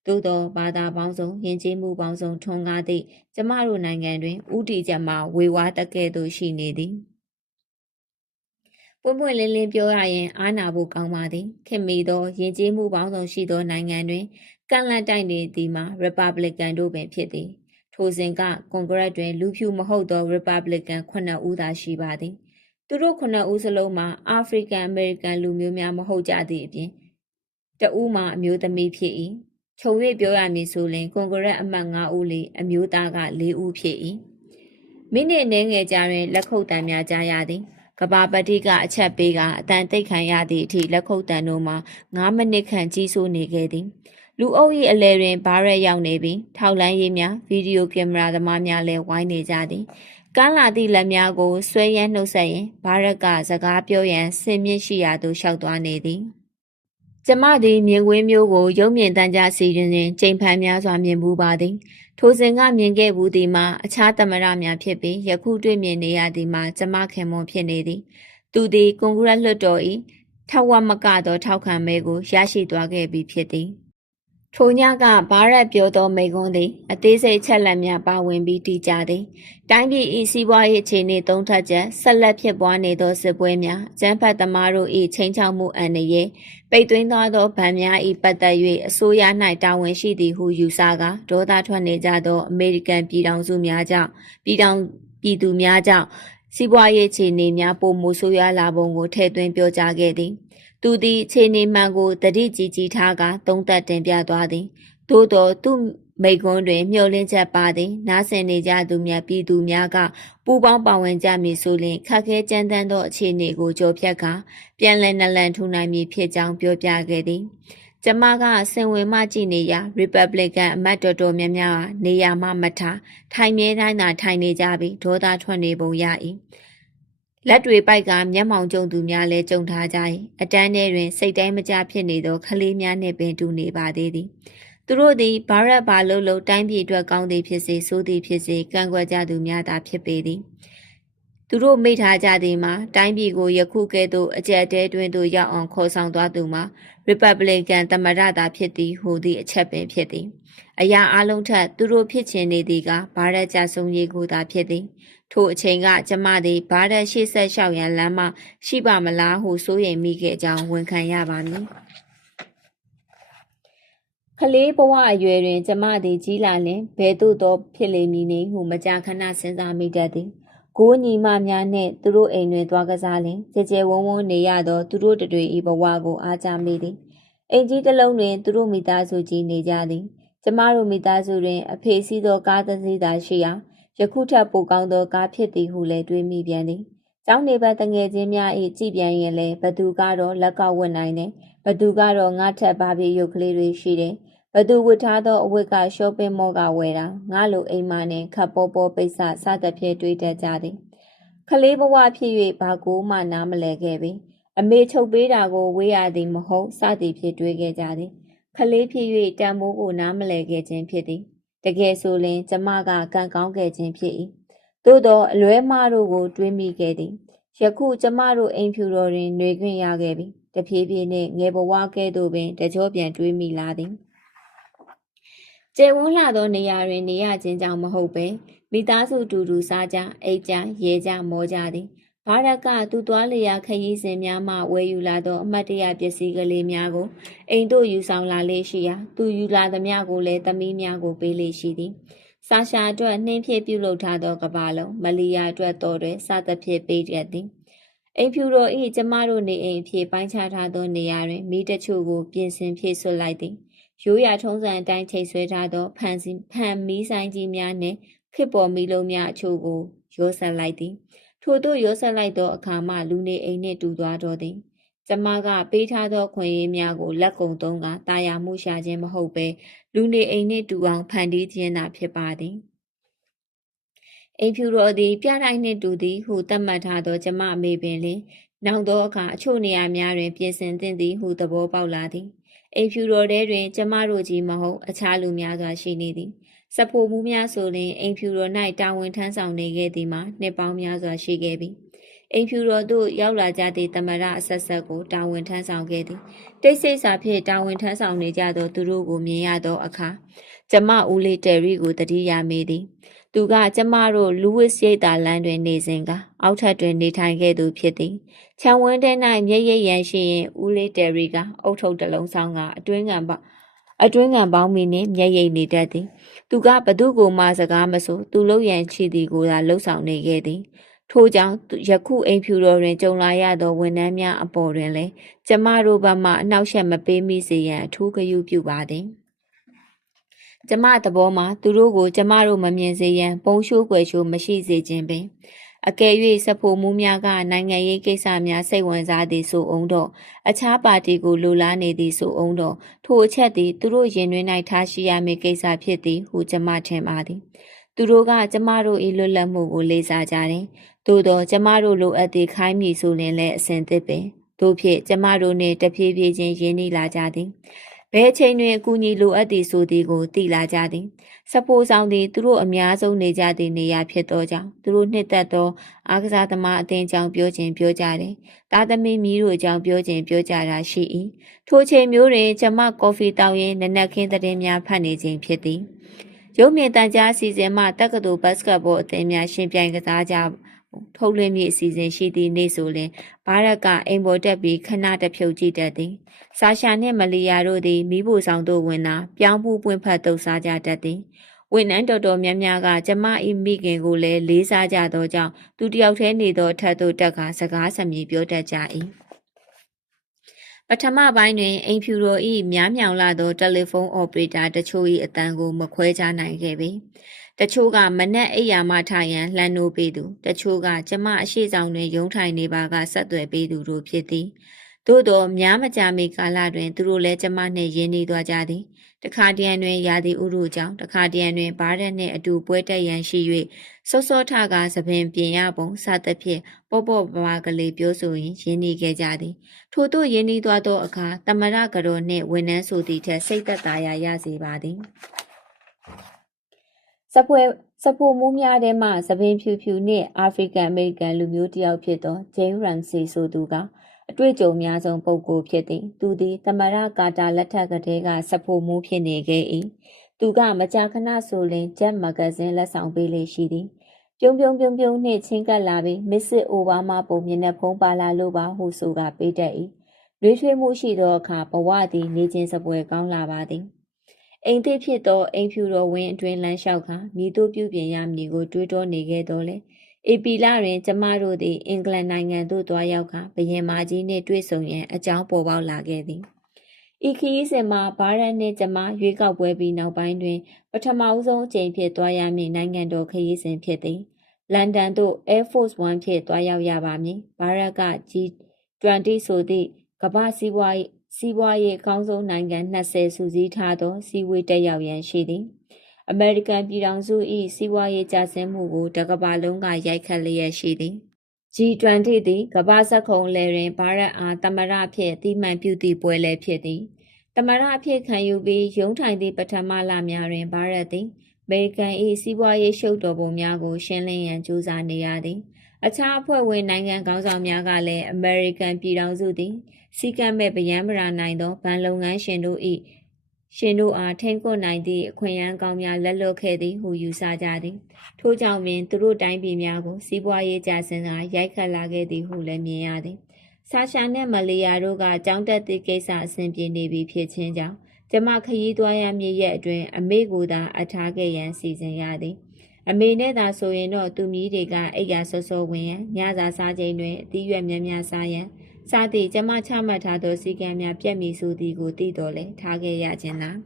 သို့သောဘာသာပေါင်းစုံယဉ်ကျေးမှုပေါင်းစုံထွန်းကားသည့်ကျမတို့နိုင်ငံတွင်ဥတီချက်မှာဝေဝါးတကဲ့သို့ရှိနေသည်ပွင့်ပွင့်လင်းလင်းပြောရရင်အားနာဖို့ကောင်းပါသည်ခင်မီသောယဉ်ကျေးမှုပေါင်းစုံရှိသောနိုင်ငံတွင်ကန့်လန့်တိုက်နေသည်မှာ Republican တို့ပင်ဖြစ်သည်ထိုစဉ်ကကွန်ဂရက်တွင်လူဖြူမဟုတ်သော Republican 9 ဦးသာရှိပါသည်သူတို့9ဦးစလုံးမှာအာဖရိကန်အမေရိကန်လူမျိုးများမဟုတ်ကြသည့်အပြင်တဦးမှာအမျိုးသမီးဖြစ်၏ခြုံ၍ပြောရမည်ဆိုရင်ကွန်ဂရက်အမတ်9ဦးလေအမျိုးသားက4ဦးဖြစ်၏မိနစ်အနည်းငယ်ကြာတွင်လက်ခုပ်တံများကြားရသည်ကဘာပတိကအချက်ပေးကအတန်တိတ်ခံရသည့်အထိလက်ခုပ်တံတို့မှာ9မိနစ်ခန့်ကြီးစိုးနေခဲ့သည်လူအုပ်၏အလဲတွင်ဘားရက်ရောက်နေပြီးထောက်လန်းရေးများဗီဒီယိုကင်မရာသမားများလည်းဝိုင်းနေကြသည်ကမ်းလာသည့်လက်များကိုဆွဲရမ်းနှုတ်ဆက်ရင်ဘားရက်ကစကားပြောရန်ဆင်မြင့်ရှိရာသို့လျှောက်သွားနေသည်ကျမသည်မြင်ကွင်းမျိုးကိုရုပ်မြင်သံကြားစီရင်စဉ်ချိန်ဖန်များစွာမြင်ဘူးပါသည်ထိုစဉ်ကမြင်ခဲ့ဘူးသည်မှာအခြားသမရများဖြစ်ပြီးယခုတွေ့မြင်နေရသည်မှာကျမခင်မွန်ဖြစ်နေသည်သူသည်ကွန်ဂရက်လွှတ်တော်၏ထဝမကသောထောက်ခံမဲကိုရရှိသွားခဲ့ပြီဖြစ်သည်ထိုညကဘားရက်ပြောသောမိန့်ခွန်းသည်အသေးစိတ်ချက်လက်များပါဝင်ပြီးတည်ကြသည်တိုင်းပြည်၏စီးပွားရေးအခြေအနေသုံးထပ်ချက်ဆက်လက်ဖြစ်ပွားနေသောစစ်ပွဲများအကြမ်းဖက်သမားတို့၏ချိန်ချောက်မှုအန္တရာယ်ပိတ်သွင်းသွားသောဗန်များ၏ပတ်သက်၍အစိုးရ၌တာဝန်ရှိသည်ဟုယူဆကာဒေါသထွက်နေကြသောအမေရိကန်ပြည်ထောင်စုများကြောင့်ပြည်သူများကြောင့်စီးပွားရေးအခြေအနေများပိုမိုဆိုးရွားလာပုံကိုထည့်သွင်းပြောကြားခဲ့သည်သူသည်အခြေအနေမှန်ကိုတတိကြီးထားကသုံးသပ်တင်ပြသွားသည်သို့သောသူမိကွန်းတွင်မျှော်လင့်ချက်ပါသည်နားဆင်နေကြသူများပြည်သူများကပူပေါင်းပါဝင်ကြမည်ဆိုရင်ခက်ခဲကြမ်းတမ်းသောအခြေအနေကိုကြော်ဖြတ်ကာပြန်လည်နလန်ထူနိုင်မည်ဖြစ်ကြောင်းပြောပြခဲ့သည်ကျမကဆင်ဝင်မှကြည့်နေရာ Republican အမတ်တော်များများနေရာမှမထားထိုင်မြဲတိုင်းသာထိုင်နေကြပြီးဒေါသထွက်နေပုံရ၏လက်တွေပိုက်ကမျက်မှောင်ကျုံသူများလည်းကြုံထားကြ၏အတန်းထဲတွင်စိတ်တိုင်းမကျဖြစ်နေသောခလေးများနှင့်ပင်တူနေပါသေးသည်သူတို့သည်ဘာရက်ဘာလို့တိုင်းပြည်အတွက်ကောင်းသည်ဖြစ်စေဆိုးသည်ဖြစ်စေကန့်ကွက်ကြသူများသာဖြစ်ပေသည်သူတို့မိထားကြသည်မှာတိုင်းပြည်ကိုယခုကဲ့သို့အကြက်တဲတွင်သို့ရောက်အောင်ခေါ်ဆောင်သွားသူမှာ Republican သမ္မတသာဖြစ်သည်ဟူသည့်အချက်ပင်ဖြစ်သည်အရာအလုံးထက်သူတို့ဖြစ်ချင်နေသည်ကဘာရက်ကြဆုံးရေးကိုသာဖြစ်သည်ထိုအချိန်ကကျမသည်ဘာရက်ရှေ့ဆက်လျှောက်ရန်လမ်းမရှိပါမလားဟုစိုးရိမ်မိခဲ့ကြောင်းဝန်ခံရပါမည်ကလေးဘဝအရွယ်တွင်ကျမသည်ကြီးလာလျှင်ဘယ်သို့သောဖြစ်လိမ့်မည်နည်းဟုမကြာခဏစဉ်းစားမိတတ်သည်ကိုညီမများနှင့်သူတို့အိမ်တွင်သွားကစားလျှင်ကြဲကြဲဝုန်းဝုန်းနေရသောသူတို့တွေ၏ဘဝကိုအားကြမိသည်အိမ်ကြီးတစ်လုံးတွင်သူတို့မိသားစုကြီးနေကြသည်ကျမတို့မိသားစုတွင်အဖေစီးသောကားတစ်စီးသာရှိရာယခုထက်ပိုကောင်းသောကားဖြစ်သည်ဟုလည်းတွေးမိပြန်သည်ကျောင်းနေဘက်တငယ်ချင်းများ၏ကြည်ပြန်ရင်လည်းဘသူကတော့လက်ကောက်ဝတ်နိုင်တယ်ဘသူကတော့ငါထက်ဘာဖြစ်ရုပ်ကလေးတွေရှိတယ်ဘသူဝတ်ထားသောအဝတ်ကရှော့ပင်းမော့ကဝယ်တာငါလိုအိမ်မနှင့်ခပ်ပေါ်ပေါ်ပိတ်ဆစသဖြင့်တွေးတတ်ကြသည်ခလေးဘဝဖြစ်၍ဘာကိုမှနားမလဲခဲ့ပြီအမေချုပ်ပေးတာကိုဝေးရသည်မဟုတ်စသည်ဖြစ်တွေးခဲ့ကြသည်ခလေးဖြစ်၍တန်မိုးကိုနားမလဲခဲ့ခြင်းဖြစ်သည်တ ကယ်ဆိုရင်ကျမကကံကောင်းခဲ့ခြင်းဖြစ်၏သို့သောအလွဲမှားတို့ကိုတွေးမိခဲ့သည်ယခုကျမတို့အိမ်ဖြူတော်တွင်နေခွင့်ရခဲ့ပြီတဖြည်းဖြည်းနှင့်ငယ်ဘဝကဲ့သို့ပင်တကြောပြန်တွေးမိလာသည်ကျယ်ဝန်းလာသောနေရာတွင်နေရခြင်းကြောင့်မဟုတ်ပဲမိသားစုတူတူစားကြအိပ်ကြရဲကြမောကြသည်ဘာရကသူသွားလျာခရီးစဉ်များမှဝယ်ယူလာသောအမတ်တရပစ္စည်းကလေးများကိုအိမ်သို့ယူဆောင်လာလေရှိရာသူယူလာသမျှကိုလည်းသမီးများကိုပေးလေရှိသည်ဆာရှာအတွက်နှင်းဖြည့်ပြုလုပ်ထားသောကဘာလုံးမလီယာအတွက်တော်တွင်စသဖြင့်ပေးတတ်သည်အိမ်ဖြူတော်၏ကျမတို့နေအိမ်အဖြစ်ပိုင်းခြားထားသောနေရာတွင်မိတချို့ကိုပြင်ဆင်ဖြည့်ဆွတ်လိုက်သည်ရိုးရာထုံးစံအတိုင်းချိန်ဆွဲထားသောဖန်မီးဆိုင်ကြီးများနှင့်ခေတ်ပေါ်မီးလုံးများအချို့ကိုရောဆက်လိုက်သည်ထို့သို့ရောဆက်လိုက်သောအခါမှလူနေအိမ်နှင့်တူသွားတော်သည်ကျမကပေးထားသောခွင့်ရေးများကိုလက်ကုံသုံးကတာယာမှုရှာခြင်းမဟုတ်ပဲလူနေအိမ်နှင့်တူအောင်ဖန်တီးခြင်းသာဖြစ်ပါသည်အိမ်ဖြူတော်သည်ပြတိုင်းနှင့်တူသည်ဟုသတ်မှတ်ထားသောကျမအမေပင်လင်နောက်သောအခါအချို့နေရာများတွင်ပြင်ဆင်သင့်သည်ဟုသဘောပေါက်လာသည်အိမ်ဖြူတော်ထဲတွင်ကျမတို့ကြီးမဟုတ်အခြားလူများစွာရှိနေသည်စဖို့မှုများဆိုရင်အိမ်ဖြူတော်၌တာဝန်ထမ်းဆောင်နေခဲ့သည်မှာနှစ်ပေါင်းများစွာရှိခဲ့ပြီအိမ်ဖြူတော်သို့ရောက်လာကြသည့်သမရအဆက်ဆက်ကိုတာဝန်ထမ်းဆောင်ခဲ့သည်တိတ်ဆိတ်စွာဖြင့်တာဝန်ထမ်းဆောင်နေကြသောသူတို့ကိုမြင်ရသောအခါကျမဦးလေးတယ်ရီကိုတတိယမိသည်သူကကျမတို့လူဝစ်ရိတ်တာလမ်းတွင်နေစဉ်ကအောက်ထပ်တွင်နေထိုင်ခဲ့သူဖြစ်သည်ခြံဝန်းထဲ၌မျက်ရည်ရန်ရှိရင်ဦးလေးတယ်ရီကအုတ်ထုပ်တစ်လုံးဆောင်ကအတွင်းငံပေါင်းမီနှင့်မျက်ရည်နေတတ်သည်သူကဘသူကိုမှစကားမဆိုသူလှုပ်ရန်ချီသည်ကိုသာလှုပ်ဆောင်နေခဲ့သည်ထို့ကြောင့်ယခုအိမ်ဖြူတော်တွင်ကြုံလာရသောဝန်ထမ်းများအပေါ်တွင်လည်းကျမတို့ဘက်မှအနှောက်အယှက်မပေးမိစေရန်အထူးဂရုပြုပါသည်ကျမသဘောမှာသူတို့ကိုကျမတို့မမြင်စေရန်ပုံရှိုးကွယ်ရှိုးမရှိစေခြင်းပင်အကယ်၍စဖို့မှုများကနိုင်ငံရေးကိစ္စများစိတ်ဝင်စားသည်ဆိုအောင်တော့အခြားပါတီကိုလိုလားနေသည်ဆိုအောင်တော့ထိုအချက်သည်သူတို့ရင်တွင်၌ထားရှိရမည့်ကိစ္စဖြစ်သည်ဟုကျမထင်ပါသည်သူတို့ကကျမတို့၏လွတ်လပ်မှုကိုလေးစားကြတယ်သို့သောကျမတို့လိုအပ်သည်ခိုင်းမည်ဆိုရင်လည်းအစဉ်သစ်ပင်သို့ဖြစ်ကျမတို့နှင့်တဖြည်းဖြည်းချင်းရင်းနှီးလာကြသည်ဘယ်အချိန်တွင်အကူအညီလိုအပ်သည်ဆိုသည်ကိုသိလာကြသည်စပိုးဆောင်သည်သူတို့အများဆုံးနေကြသည့်နေရာဖြစ်သောကြောင့်သူတို့နှစ်သက်သောအားကစားသမားအသင်းကြောင့်ပြောခြင်းပြောကြတယ်သားသမီးမီးတို့ကြောင့်ပြောခြင်းပြောကြတာရှိ၏ထိုချိန်မျိုးတွင်ကျမကော်ဖီတောက်ရင်းနနက်ခင်းသတင်းများဖတ်နေခြင်းဖြစ်သည်ရုပ်မြင်သံကြားအစီအစဉ်မှတက္ကသိုလ်ဘတ်စကတ်ဘောအသင်းများရှင်ပြိုင်ကစားကြထုတ်လွှင့်မည့်အစီအစဉ်ရှိသည့်နေ့ဆိုလျှင်ဘာရက်ကအိမ်ပေါ်တက်ပြီးခဏတဖြုတ်ကြည့်တတ်သည်ဆာရှာနှင့်မလီယာတို့သည်မိဖို့ဆောင်သို့ဝင်လာပြောင်းမှုပွင့်ဖက်တုပ်စားကြတတ်သည်ဝန်ထမ်းတော်များများကကျမ၏မိခင်ကိုလည်းလေးစားကြသောကြောင့်သူတယောက်တည်းနေသောထက်သို့တက်ခါစကားစမြည်ပြောတတ်ကြ၏ပထမပိုင်းတွင်အိမ်ဖြူတော်၏များမြောင်လာသောတယ်လီဖုန်းအော်ပရေတာတချို့၏အတန်းကိုမခွဲခြားနိုင်ခဲ့ပေတချို့ကမနက်အိယာမှထရန်လှမ်းနိုးပေးသူတချို့ကကျမအရှိဆောင်တွင်ရုံးထိုင်နေပါကဆက်သွယ်ပေးသူတို့ဖြစ်သည်သို့သောများမကြာမီကာလတွင်သူတို့လည်းကျမနှင့်ရင်းနှီးသွားကြသည်တခါတရံတွင်ရာသီဥတုကြောင့်တခါတရံတွင်ဘားရက်နှင့်အတူပွဲတက်ရန်ရှိ၍စောစောထကသပင်ပြင်ရပုံစသဖြင့်ပေါ့ပေါ့ပါကလေးပြောဆိုရင်ရင်းနှီးခဲ့ကြသည်ထို့သို့ရင်းနှီးသွားသောအခါသမရကတော်နှင့်ဝန်ထမ်းဆိုသည့်ထက်စိတ်သက်သာရာရစေပါသည်စဖို့မှုများထဲမှသပင်ဖြူဖြူနှင့်အာဖရိကန်အမေရိကန်လူမျိုးတစ်ယောက်ဖြစ်သောဂျိမ်းရန်စီဆိုသူကအတွေ့အကြုံများဆုံးပုဂ္ဂိုလ်ဖြစ်သည်သူသည်သမရကာတာလက်ထက်ကတည်းကစဖို့မှုဖြစ်နေခဲ့၏သူကမကြာခဏဆိုလျှင်ဂျက်မဂဇင်းလက်ဆောင်ပေးလေရှိသည်ပြုံးနှင့်ချင်းကပ်လာပြီးမစ္စစ်အိုဘားမားပုံမျက်နှာဖုံးပါလာလို့ပါဟုဆိုကပေးတတ်၏ရွေးထွေးမှုရှိသောအခါဘဝသည်နေခြင်းစပွဲကောင်းလာပါသည်အိမ်သစ်ဖြစ်သောအိမ်ဖြူတော်ဝင်းအတွင်းလမ်းလျှောက်ခါမိတို့ပြုပြင်ရမည်ကိုတွေးတောနေခဲ့တော်လဲဧပြီလတွင်ကျမတို့သည်အင်္ဂလန်နိုင်ငံသို့သွားရောက်ခါဘုရင်မကြီးနှင့်တွေ့ဆုံရန်အကြောင်းပေါ်ပေါက်လာခဲ့သည်ဤခရီးစဉ်မှာဘာရန်နှင့်ကျမရွေးကောက်ပွဲပြီးနောက်ပိုင်းတွင်ပထမဦးဆုံးအကြိမ်ဖြစ်သွားရမည့်နိုင်ငံတော်ခရီးစဉ်ဖြစ်သည်လန်ဒန်သို့ Air Force One ဖြင့်သွားရောက်ရပါမည်ဘာရက်က G20 ဆိုသည့်ကမ္ဘာစီးပွားရေးအကောင်းဆုံးနိုင်ငံ20စုစည်းထားသောစီးပွားတက်ရောက်ရန်ရှိသည်အမေရိကန်ပြည်ထောင်စု၏စီးပွားရေးကျဆင်းမှုကိုတကမ္ဘာလုံးကရိုက်ခတ်လျက်ရှိသည် G20 သည်ကမ္ဘာစက္ခုံလယ်တွင်ဘာရက်အားသမရဖြင့်တိမှန်ပြုသည့်ပွဲလည်းဖြစ်သည်သမရအဖြစ်ခံယူပြီးရုံးထိုင်သည့်ပထမလများတွင်ဘာရက်သည် မေရိကန်၏စီးပွားရေးရှုပ်တော်ပုံများကိုရှင်းလင်းရန်ကြိုးစားနေရသည်အခြားအဖွဲ့ဝင်နိုင်ငံခေါင်းဆောင်များကလည်းအမေရိကန်ပြည်ထောင်စုသည်စီကံမဲ့ဗယံပရာနိုင်သောဗန်လုပ်ငန်းရှင်တို့အားထိန်းကွပ်နိုင်သည့်အခွင့်အရေးကောင်းများလက်လွတ်ခဲ့သည်ဟုယူဆကြသည်ထို့ကြောင့်ပင်သူတို့တိုင်းပြည်များကိုစီးပွားရေးကျဆင်းကရိုက်ခတ်လာခဲ့သည်ဟုလည်းမြင်ရသည်ဆာရှာနှင့်မလီယာတို့ကကြောင်းတက်သည့်ကိစ္စအဆင်ပြေနေပြီဖြစ်ခြင်းကြောင့်ကျမခရီးသွားရမည့်ရက်အတွင်းအမေကိုသာအထားခဲ့ရန်စီစဉ်ရသည်အမေနဲ့သာဆိုရင်တော့သူမီးတွေကအိပ်ရာစောစောဝင်ရန်ညစာစားချိန်တွင်အသီးရွက်များများစားရန်စသည့်ကျမချမှတ်ထားသောစည်းကမ်းများပြတ်မီဆိုသည်ကိုသိတော်လဲထားခဲ့ရခြင်းလား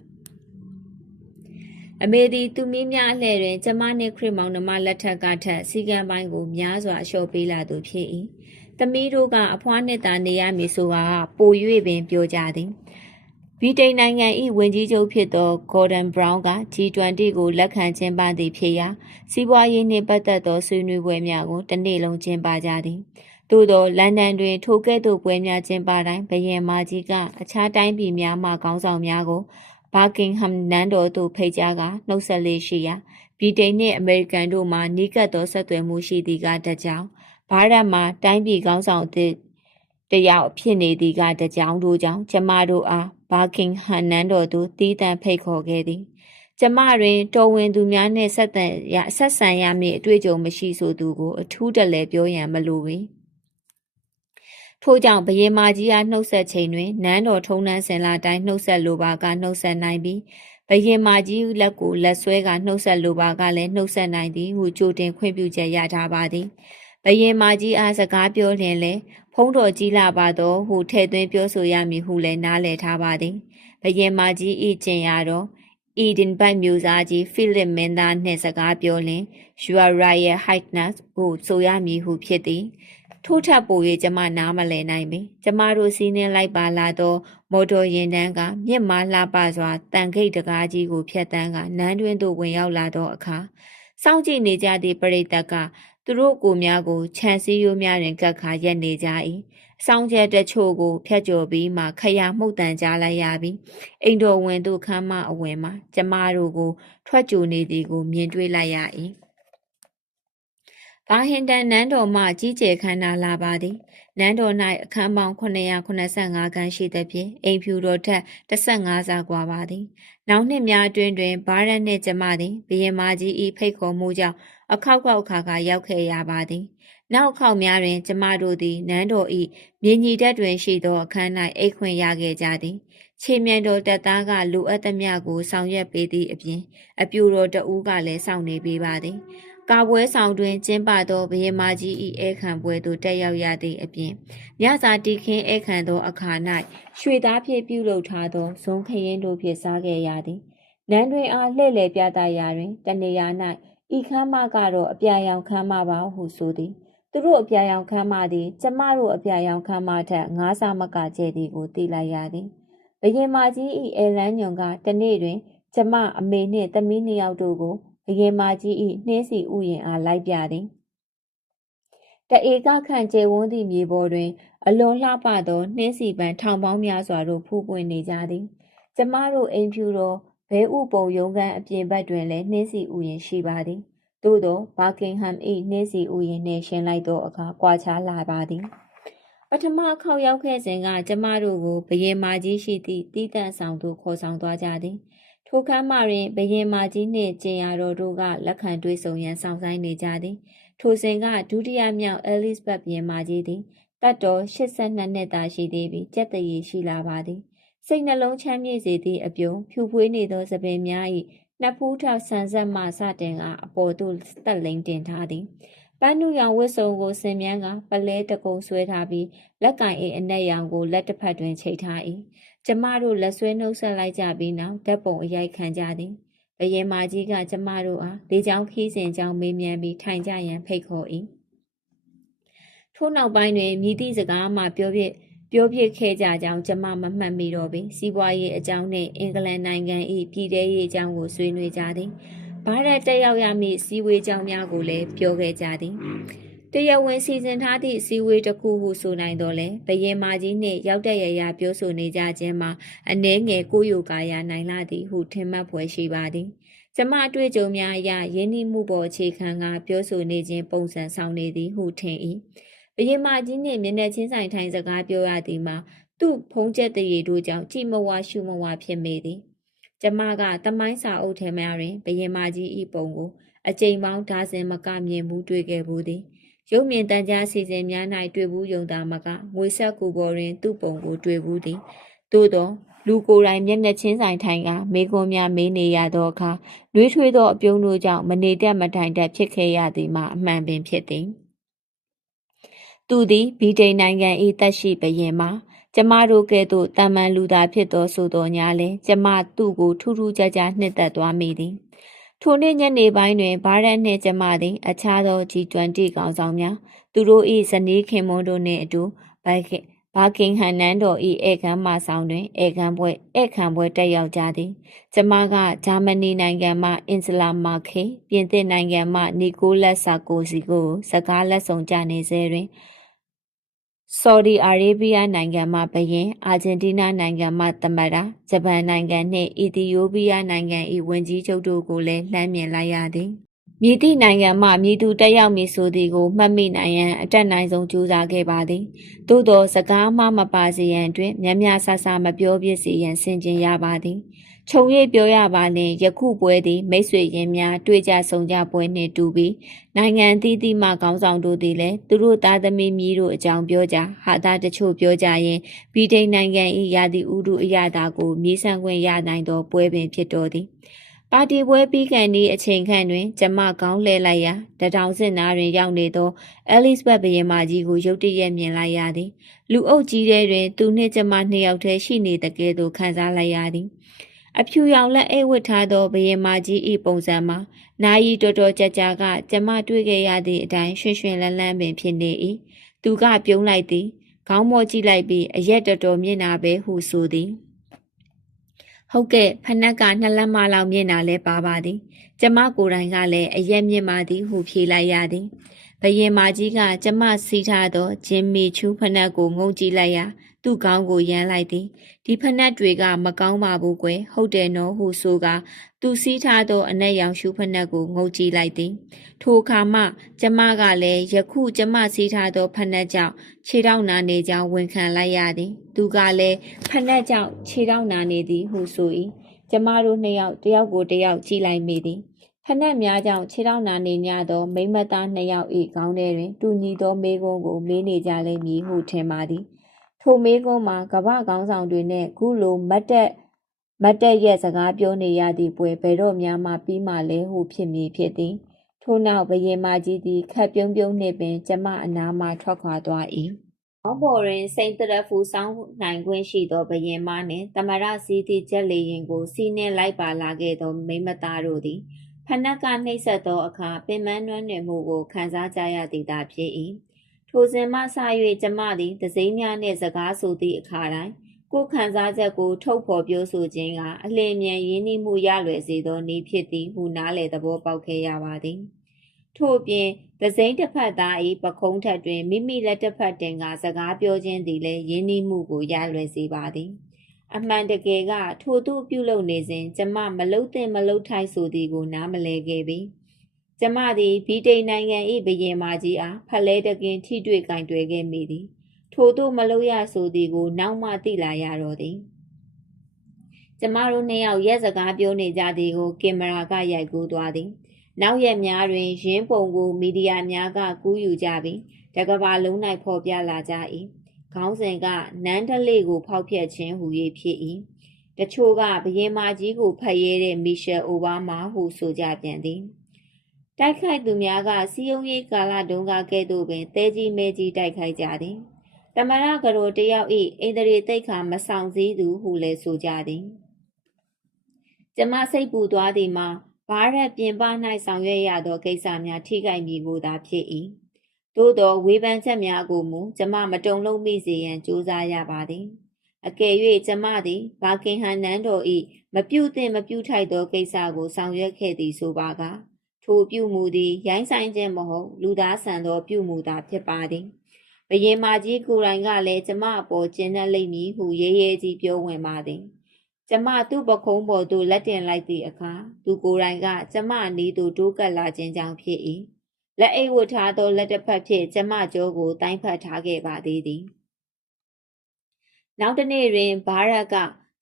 အမေသည်သူမီးများအလှဲ့တွင်ကျမနှင့်ခရစ်မောင်နှမလက်ထက်ကထက်စည်းကမ်းပိုင်းကိုများစွာအလျှော့ပေးလာသူဖြစ်၏သမီးတို့ကအဖွားနှင့်သာနေရမည်ဆိုတာပို၍ပင်ပြောကြသည်ဗြိတိန်နိုင်ငံ၏ဝန်ကြီးချုပ်ဖြစ်သောဂေါ်ဒန်ဘရောင်းက G20 ကိုလက်ခံကျင်းပသည်ဖြစ်ရာစီးပွားရေးနှင့်ပတ်သက်သောဆွေးနွေးပွဲများကိုတစ်နေ့လုံးကျင်းပကြသည်သို့သောလန်ဒန်တွင်ထိုကဲ့သို့ပွဲများကျင်းပတိုင်းဘုရင်မကြီးကအခြားတိုင်းပြည်များမှခေါင်းဆောင်များကိုဘာကင်ဟမ်နန်းတော်သို့ဖိတ်ကြားကနှုတ်ဆက်လေးရှိရာဗြိတိန်နှင့်အမေရိကန်တို့မှနီးကပ်သောဆက်သွယ်မှုရှိသည်ကတကြောင်ဗားရတ်မှတိုင်းပြည်ခေါင်းဆောင်တယောက်ဖြစ်နေသည်ကတကြောင်တို့ကြောင့်ကျမတို့အားဘာကင်ဟမ်နန်းတော်သို့တီးတန့်ဖိတ်ခေါ်ခဲ့သည်ကျမတွင်တော်ဝင်သူများနှင့်ဆက်ဆံရမည့်အတွေ့အကြုံမရှိဆိုသူကိုအထူးတလဲပြောရန်မလိုပေထို့ကြောင့်ဘုရင်မကြီးအားနှုတ်ဆက်ချိန်တွင်နန်းတော်ထုံးတမ်းစဉ်လာတိုင်းနှုတ်ဆက်လိုပါကနှုတ်ဆက်နိုင်ပြီးဘုရင်မကြီးလက်ကိုလက်ဆွဲကနှုတ်ဆက်လိုပါကလည်းနှုတ်ဆက်နိုင်သည်ဟုကြိုတင်ခွင့်ပြုချက်ရထားပါသည်ဘုရင်မကြီးအားစကားပြောလျင်လည်းဖုံးတော်ကြီးလာပါတော့ဟုထည့်သွင်းပြောဆိုရမည်ဟုလည်းနားလည်ထားပါသည်ဘုရင်မကြီး၏ကျင့်ရတော့Edinburgh မျိုးစားကြီး Philip မင်းသားနှင့်စကားပြောလျင် Your Royal Highness ဟုဆိုရမည်ဟုဖြစ်သည်ထို့ထပ်ပို၍ကျမနားမလည်နိုင်ပေကျမတို့စီးနှင်းလိုက်ပါလာသောမော်တော်ယာဉ်တန်းကမြင့်မားလှပစွာတန်ခိတ်တကားကြီးကိုဖျက်တမ်းကနန်းတွင်သို့ဝင်ရောက်လာသောအခါစောင့်ကြည့်နေကြသည့်ပရိသတ်ကသူတို့ကိုများကိုခြံစည်းရိုးများတွင်ကပ်ခါရက်နေကြ၏အဆောင်ကျဲတချို့ကိုဖျက်ကျော်ပြီးမှခရမှုတ်တန်ကြားလိုက်ရပြီးအိမ်တော်ဝင်သို့ခမ်းမအဝင်မှာကျမတို့ကိုထွက်ကြိုနေသည်ကိုမြင်တွေ့လိုက်ရ၏ဘာဟင်တန်နန်းတော်မှကြီးကျယ်ခမ်းနားလာပါသည်နန်းတော်၌အခန်းပေါင်း985ခန်းရှိသဖြင့်အိမ်ဖြူတော်ထက်15ဆကွာပါသည်နောက်နှစ်များအတွင်းတွင်ဘာရက်နှင့်ကျမသည်ဘုရင်မကြီး၏ဖိတ်ခေါ်မှုကြောင့်အခောက်အခါရောက်ခဲ့ရပါသည်နောက်ခေါက်များတွင်ကျမတို့သည်နန်းတော်၏မြေညီတက်တွင်ရှိသောအခန်း၌အိတ်ခွင့်ရခဲ့ကြသည်ခြေမြန်တော်တပ်သားကလိုအပ်သမျှကိုဆောင်ရွက်ပေးသည့်အပြင်အပြူတော်တဦးကလည်းစောင့်နေပေးပါသည်ကာပွဲဆောင်တွင်ကျင်းပသောဘုရင်မကြီး၏ဧခံပွဲသို့တက်ရောက်ရသည့်အပြင်ညစာတီခင်းဧခံသောအခါ၌ရွှေသားဖြင့်ပြုလုပ်ထားသောဇွန်ခရင်တို့ဖြင့်စားခဲ့ရသည်နန်းတွင်အားလှည့်လည်ပြသရာတွင်တနေရာ၌ဤခမ်းမကတော့အပြာရောင်ခမ်းမပါဟုဆိုသည်သူတို့အပြာရောင်ခမ်းမသည်ကျမတို့အပြာရောင်ခမ်းမထက်9ဆမကကျဲသည်ကိုသိလိုက်ရသည်ဘုရင်မကြီး၏အဲလန်းညွန်ကတနေ့တွင်ကျမအမေနှင့်သမီး2ယောက်တို့ကိုဘုရင်မကြီး၏နှင်းစီဥယျာဉ်အားလိုက်ပြသည်တဧကခန့်ကျယ်ဝန်းသည့်မြေပေါ်တွင်အလွန်လှပသောနှင်းစီပန်းထောင်ပေါင်းများစွာတို့ဖူးပွင့်နေကြသည်ကျမတို့အိမ်ဖြူတော်ဘဲဥပုံရုံးခန်းအပြင်ဘက်တွင်လည်းနှင်းစီဥယျာဉ်ရှိပါသည်သို့သောဘာကင်ဟမ်၏နှင်းစီဥယျာဉ်နှင့်ရှင်းလိုက်သောအခါကွာခြားလာပါသည်ပထမခေါက်ရောက်ခဲ့စဉ်ကကျမတို့ကိုဘုရင်မကြီးရှိသည့်တီးတန့်ဆောင်သို့ခေါ်ဆောင်သွားကြသည်ထိုခမ်းမတွင်ဘုရင်မကြီးနှင့်ကျင်ရတော်တို့ကလက်ခံတွေ့ဆုံရန်စောင့်ဆိုင်းနေကြသည်ထိုစဉ်ကဒုတိယမြောက်အဲလစ်ဘတ်ဘုရင်မကြီးသည်တတ်တော်82နှစ်သာရှိသေးပြီးကြက်တရေရှိလာပါသည်စိတ်နှလုံးချမ်းမြေ့စေသည့်အပြုံဖြူဖွေးနေသောသပင်များ၏နှစ်ဖူးထောက်ဆန်ဆက်မှစတင်ကအပေါ်သို့တက်လိမ့်တင်ထားသည်ပန်းနုရောင်ဝတ်စုံကိုဆင်မြန်းကပလဲတကုံဆွဲထားပြီးလက်ကင်၏အနက်ရောင်ကိုလက်တစ်ဖက်တွင်ချိတ်ထား၏ကျမတို့လက်ဆွဲနှုတ်ဆက်လိုက်ကြပြီးနောက်ဓာတ်ပုံအရိုက်ခံကြသည်ဘုရင်မကြီးကကျမတို့အားလေကြောင်းခီးစဉ်ကြောင်းမေးမြန်းပြီးထိုင်ကြရန်ဖိတ်ခေါ်၏ထို့နောက်ပိုင်းတွင်မြည်သည့်စကားမှပြောပြခဲ့ကြကြောင်းကျမမမှတ်မိတော့ပေစီးပွားရေးအကြောင်းနှင့်အင်္ဂလန်နိုင်ငံ၏ပြည်ထရေးအကြောင်းကိုဆွေးနွေးကြသည်ဘားရက်တက်ရောက်ရမည့်စီဝေးကြောင်းများကိုလည်းပြောခဲ့ကြသည်တရားဝင်စီစဉ်ထားသည့်စီဝေးတစ်ခုဟုဆိုနိုင်တော့လေဘုရင်မကြီးနှင့်ရောက်တဲ့ရရပြောဆိုနေကြခြင်းမှာအနည်းငယ်ကိုယ်ယူကာရနိုင်လာသည်ဟုထင်မှတ်ဖွယ်ရှိပါသည် ကျမအတွေ့အကြုံများအရရင်းနှီးမှုပေါ်အခြေခံကပြောဆိုနေခြင်းပုံစံဆောင်နေသည်ဟုထင်၏ဘုရင်မကြီးနှင့်မျက်နှာချင်းဆိုင်ထိုင်စကားပြောရသည်မှာသူ့ဖုံးချက်တရေတို့ကြောင့်ကြည်မဝရှုမဝဖြစ်မိသည်ကျမကတမိုင်းစာအုပ်ထဲများတွင်ဘုရင်မကြီး၏ပုံကိုအကြိမ်ပေါင်းဒါဇင်မကမြင်မှုတွေ့ခဲ့ဘူးသည်ရုပ်မြင်သံကြားစီစဉ်များ၌တွေ့ဘူးယုံသာမကငွေဆက်ကူပေါ်တွင်သူ့ပုံကိုတွေ့ဘူးသည်သို့သောလူကိုယ်တိုင်မျက်နှာချင်းဆိုင်ထိုင်ကမေကွန်များမေးနေရသောအခါနှွေးထွေးသောအပြုံးတို့ကြောင့်မနေတတ်မထိုင်တတ်ဖြစ်ခဲ့ရသည်မှာအမှန်ပင်ဖြစ်သည်သူသည်ဗြိတိန်နိုင်ငံ၏သက်ရှိဘုရင်မှာကျမတို့ကဲ့သို့တာမန်လူသားဖြစ်သောဆိုသောညာလဲကျမသူ့ကိုထူးထူးခြားခြားနှစ်သက်သွားမိသည်ထိုနေ့ညနေပိုင်းတွင်ဗာရက်နှင့်ကျမသည်အခြားသော G20 ကောင်ဆောင်များသူတို့၏ဇနီးခင်မွန်းတို့နှင့်အတူဘာကင်ဟန်နန်းတော်၏ဧည့်ခန်းမဆောင်တွင်ဧည့်ခံပွဲတက်ရောက်ကြသည်ကျမကဂျာမနီနိုင်ငံမှအင်ဇလာမာခေပြင်သစ်နိုင်ငံမှနီကိုလက်ဆာကိုစီကိုစကားလက်ဆောင်ကြနေစေတွင်ဆော်ဒီအာရေဗျနိုင်ငံမှဘုရင်အာဂျင်တီးနားနိုင်ငံမှသမ္မတဂျပန်နိုင်ငံနှင့်အီသီယိုးပီးယားနိုင်ငံ၏ဝန်ကြီးချုပ်တို့ကိုလည်းလှမ်းမြင်လိုက်ရသည်မည်သည့်နိုင်ငံမှမည်သူတက်ရောက်မည်ဆိုသည်ကိုမှတ်မိနိုင်ရန်အတတ်နိုင်ဆုံးကြိုးစားခဲ့ပါသည်သို့သောစကားမှမပါစေရန်အတွင်များများဆဆမပြောပြစေရန်ဆင်ခြင်ရပါသည်ခြုံ၍ပြောရပါလျှင်ယခုပွဲသည်မိတ်ဆွေရင်းများတွေ့ကြဆုံကြပွဲနှင့်တူပြီးနိုင်ငံအသီးသီးမှခေါင်းဆောင်တို့သည်လည်းသူတို့သားသမီးမြည်တို့အကြောင်းပြောကြဟာသားတချို့ပြောကြရင်ဗြိတိန်နိုင်ငံ၏ရာသီဥတုအရသာကိုမြည်ဆန်းခွင့်ရနိုင်သောပွဲပင်ဖြစ်တော်သည်ပါတီပွဲပြီးကန်ဤအချိန်ခန့်တွင်ကျမကောင်းလှည့်လိုက်ရာတထောင်စစ်နားတွင်ရောက်နေသောအဲလိစ်ဘတ်ဘုရင်မကြီးကိုရုတ်တရက်မြင်လိုက်ရသည်လူအုပ်ကြီးထဲတွင်သူနှင့်ကျမနှစ်ယောက်တည်းရှိနေတကယ်သို့ခံစားလိုက်ရသည်အဖြူရောင်လက်အိတ်ဝတ်ထားသောဘုရင်မကြီး၏ပုံစံမှာနာယီတော်တော်ကြာကြာကကျမတွေ့ခဲ့ရသည့်အတိုင်းရွှင်ရွှင်လန်းလန်းပင်ဖြစ်နေ၏သူကပြုံးလိုက်သည်ခေါင်းမော့ကြည့်လိုက်ပြီးအရက်တော်တော်မြင့်နာပဲဟုဆိုသည်ဟုတ်ကဲ့ဖနက်က2လက်မလောက်မြင့်နာလဲပါပါသည်ကျမကိုယ်တိုင်ကလည်းအရက်မြင့်ပါသည်ဟုဖြေလိုက်ရသည်ဘယင်မကြီးကကျမစီးထားသောဂျင်မီချူးဖနက်ကိုငုံကြည့်လိုက်ရာသူ့ခေါင်းကိုရမ်းလိုက်သည်ဒီဖနက်တွေကမကောင်းပါဘူးကွယ်ဟုတ်တယ်နော်ဟုဆိုကသူစီးထားသောအနက်ရောင်ရှူးဖနက်ကိုငုံကြည့်လိုက်သည်ထိုအခါမှကျမကလည်းယခုကျမစီးထားသောဖနက်ကြောင့်ခြေထောက်နာနေကြောင်းဝန်ခံလိုက်ရသည်သူကလည်းဖနက်ကြောင့်ခြေထောက်နာနေသည်ဟုဆို၏ကျမတို့နှစ်ယောက်တယောက်ကိုတယောက်ကြည့်လိုက်မိသည်ဖနက်များကြောင့်ခြေထောက်နာနေကြသောမိန်းမသားနှစ်ယောက်၏ခေါင်းထဲတွင်တူညီသောမေးခွန်းကိုမေးနေကြလိမ့်မည်ဟုထင်ပါသည်ထိုမေးခွန်းမှာကမ္ဘာခေါင်းဆောင်တွေနဲ့ခုလိုမတ်တက်ရဲ့စကားပြောနေရသည့်ပွဲဘယ်တော့များမှပြီးမှလဲဟုဖြစ်မည်ဖြစ်သည်ထို့နောက်ဘယင်မကြီးသည်ခက်ပြုံးပြုံးနှင့်ပင်ကျမအနားမှထွက်ခွာသွား၏အောင်းပေါ်တွင်စိန်တရဖူစောင်းနိုင်ခွင့်ရှိသောဘယင်မနှင့်သမရစီးသည့်ချက်လေရင်ကိုစီးနှင်းလိုက်ပါလာခဲ့သောမိန်းမသားတို့သည်ဖနက်ကနှိပ်စက်သောအခါပင်မနွမ်းနယ်မှုကိုခံစားကြရသည်သာဖြစ်၏ထိုစဉ်မှစ၍ကျမသည်တစိမ့်များနှင့်စကားဆိုသည့်အခါတိုင်းကိုယ်ခံစားချက်ကိုထုတ်ဖော်ပြောဆိုခြင်းကအလင်းမြန်ရင်းနှီးမှုရလွယ်စေသောနည်းဖြစ်သည်ဟုနားလည်သဘောပေါက်ခဲ့ရပါသည်ထို့ပြင်တစိမ့်တစ်ဖက်သား၏ပခုံးထက်တွင်မိမိလက်တစ်ဖက်တင်ကစကားပြောခြင်းသည်လည်းရင်းနှီးမှုကိုရလွယ်စေပါသည်အမှန်တကယ်ကထိုသူပြုလုပ်နေစဉ်ကျမမလုသင့်မလုထိုက်ဆိုသည်ကိုနားမလဲခဲ့ပြီကျမသည်ဗြိတိန်နိုင်ငံ၏ဘုရင်မကြီးအားဖလဲတကင်ထိတွေ့ကင်တွယ်ခဲ့မိသည်ထို့သို့မလုပ်ရဆိုသည်ကိုနောက်မှသိလာရတော့သည်ကျမတို့နှစ်ယောက်ရက်စကားပြောနေကြသည်ကိုကင်မရာကရိုက်ကူးသွားသည်နောက်ရက်များတွင်ရင်းပုံကိုမီဒီယာများကကူးယူကြပြီးတကဘာလုံး၌ဖော်ပြလာကြ၏ခေါင်းစဉ်ကနန်းတလေကိုဖောက်ဖျက်ခြင်းဟူ၍ဖြစ်၏တချို့ကဘုရင်မကြီးကိုဖတ်ရဲတဲ့မီရှယ်အိုဘားမားဟုဆိုကြပြန်သည်တိုက်ခိုက်သူများကစီယုံရေးကာလတုန်းကကဲ့သို့ပင်တဲကြီးမဲကြီးတိုက်ခိုက်ကြသည်သမရကတော်တယောက်၏အိန္ဒြေသိက္ခာမဆောင်စည်းသူဟုလည်းဆိုကြသည်ကျမစိတ်ပူသွားသည်မှာဘာရက်ပြင်ပ၌ဆောင်ရွက်ရသောကိစ္စများထိခိုက်မည်ကိုသာဖြစ်၏သို့သောဝေဖန်ချက်များကိုမူကျမမတုံလုံးမိစေရန်ကြိုးစားရပါသည်အကယ်၍ကျမသည်ဘာကင်ဟန်နန်းတော်၏မပြုသင့်မပြုထိုက်သောကိစ္စကိုဆောင်ရွက်ခဲ့သည်ဆိုပါကထိုပြုမှုသည်ရိုင်းဆိုင်ခြင်းမဟုတ်လူသားဆန်သောပြုမှုသာဖြစ်ပါသည်ဘယင်မကြီးကိုယ်တိုင်ကလည်းကျမအပေါ်ကျဉ်းနှက်လိမ့်မည်ဟုရဲရဲကြီးပြောဝင်ပါသည် ကျမသူ့ပခုံးပေါ်သို့လက်တင်လိုက်သည့်အခါသူကိုယ်တိုင်ကကျမအနီးသို့တိုးကပ်လာခြင်းကြောင့်ဖြစ်၏လက်အိတ်ဝတ်ထားသောလက်တစ်ဖက်ဖြင့်ကျမကြောကိုတိုင်းဖက်ထားခဲ့ပါသေးသည်နောက်တစ်နေ့တွင်ဘာရက်က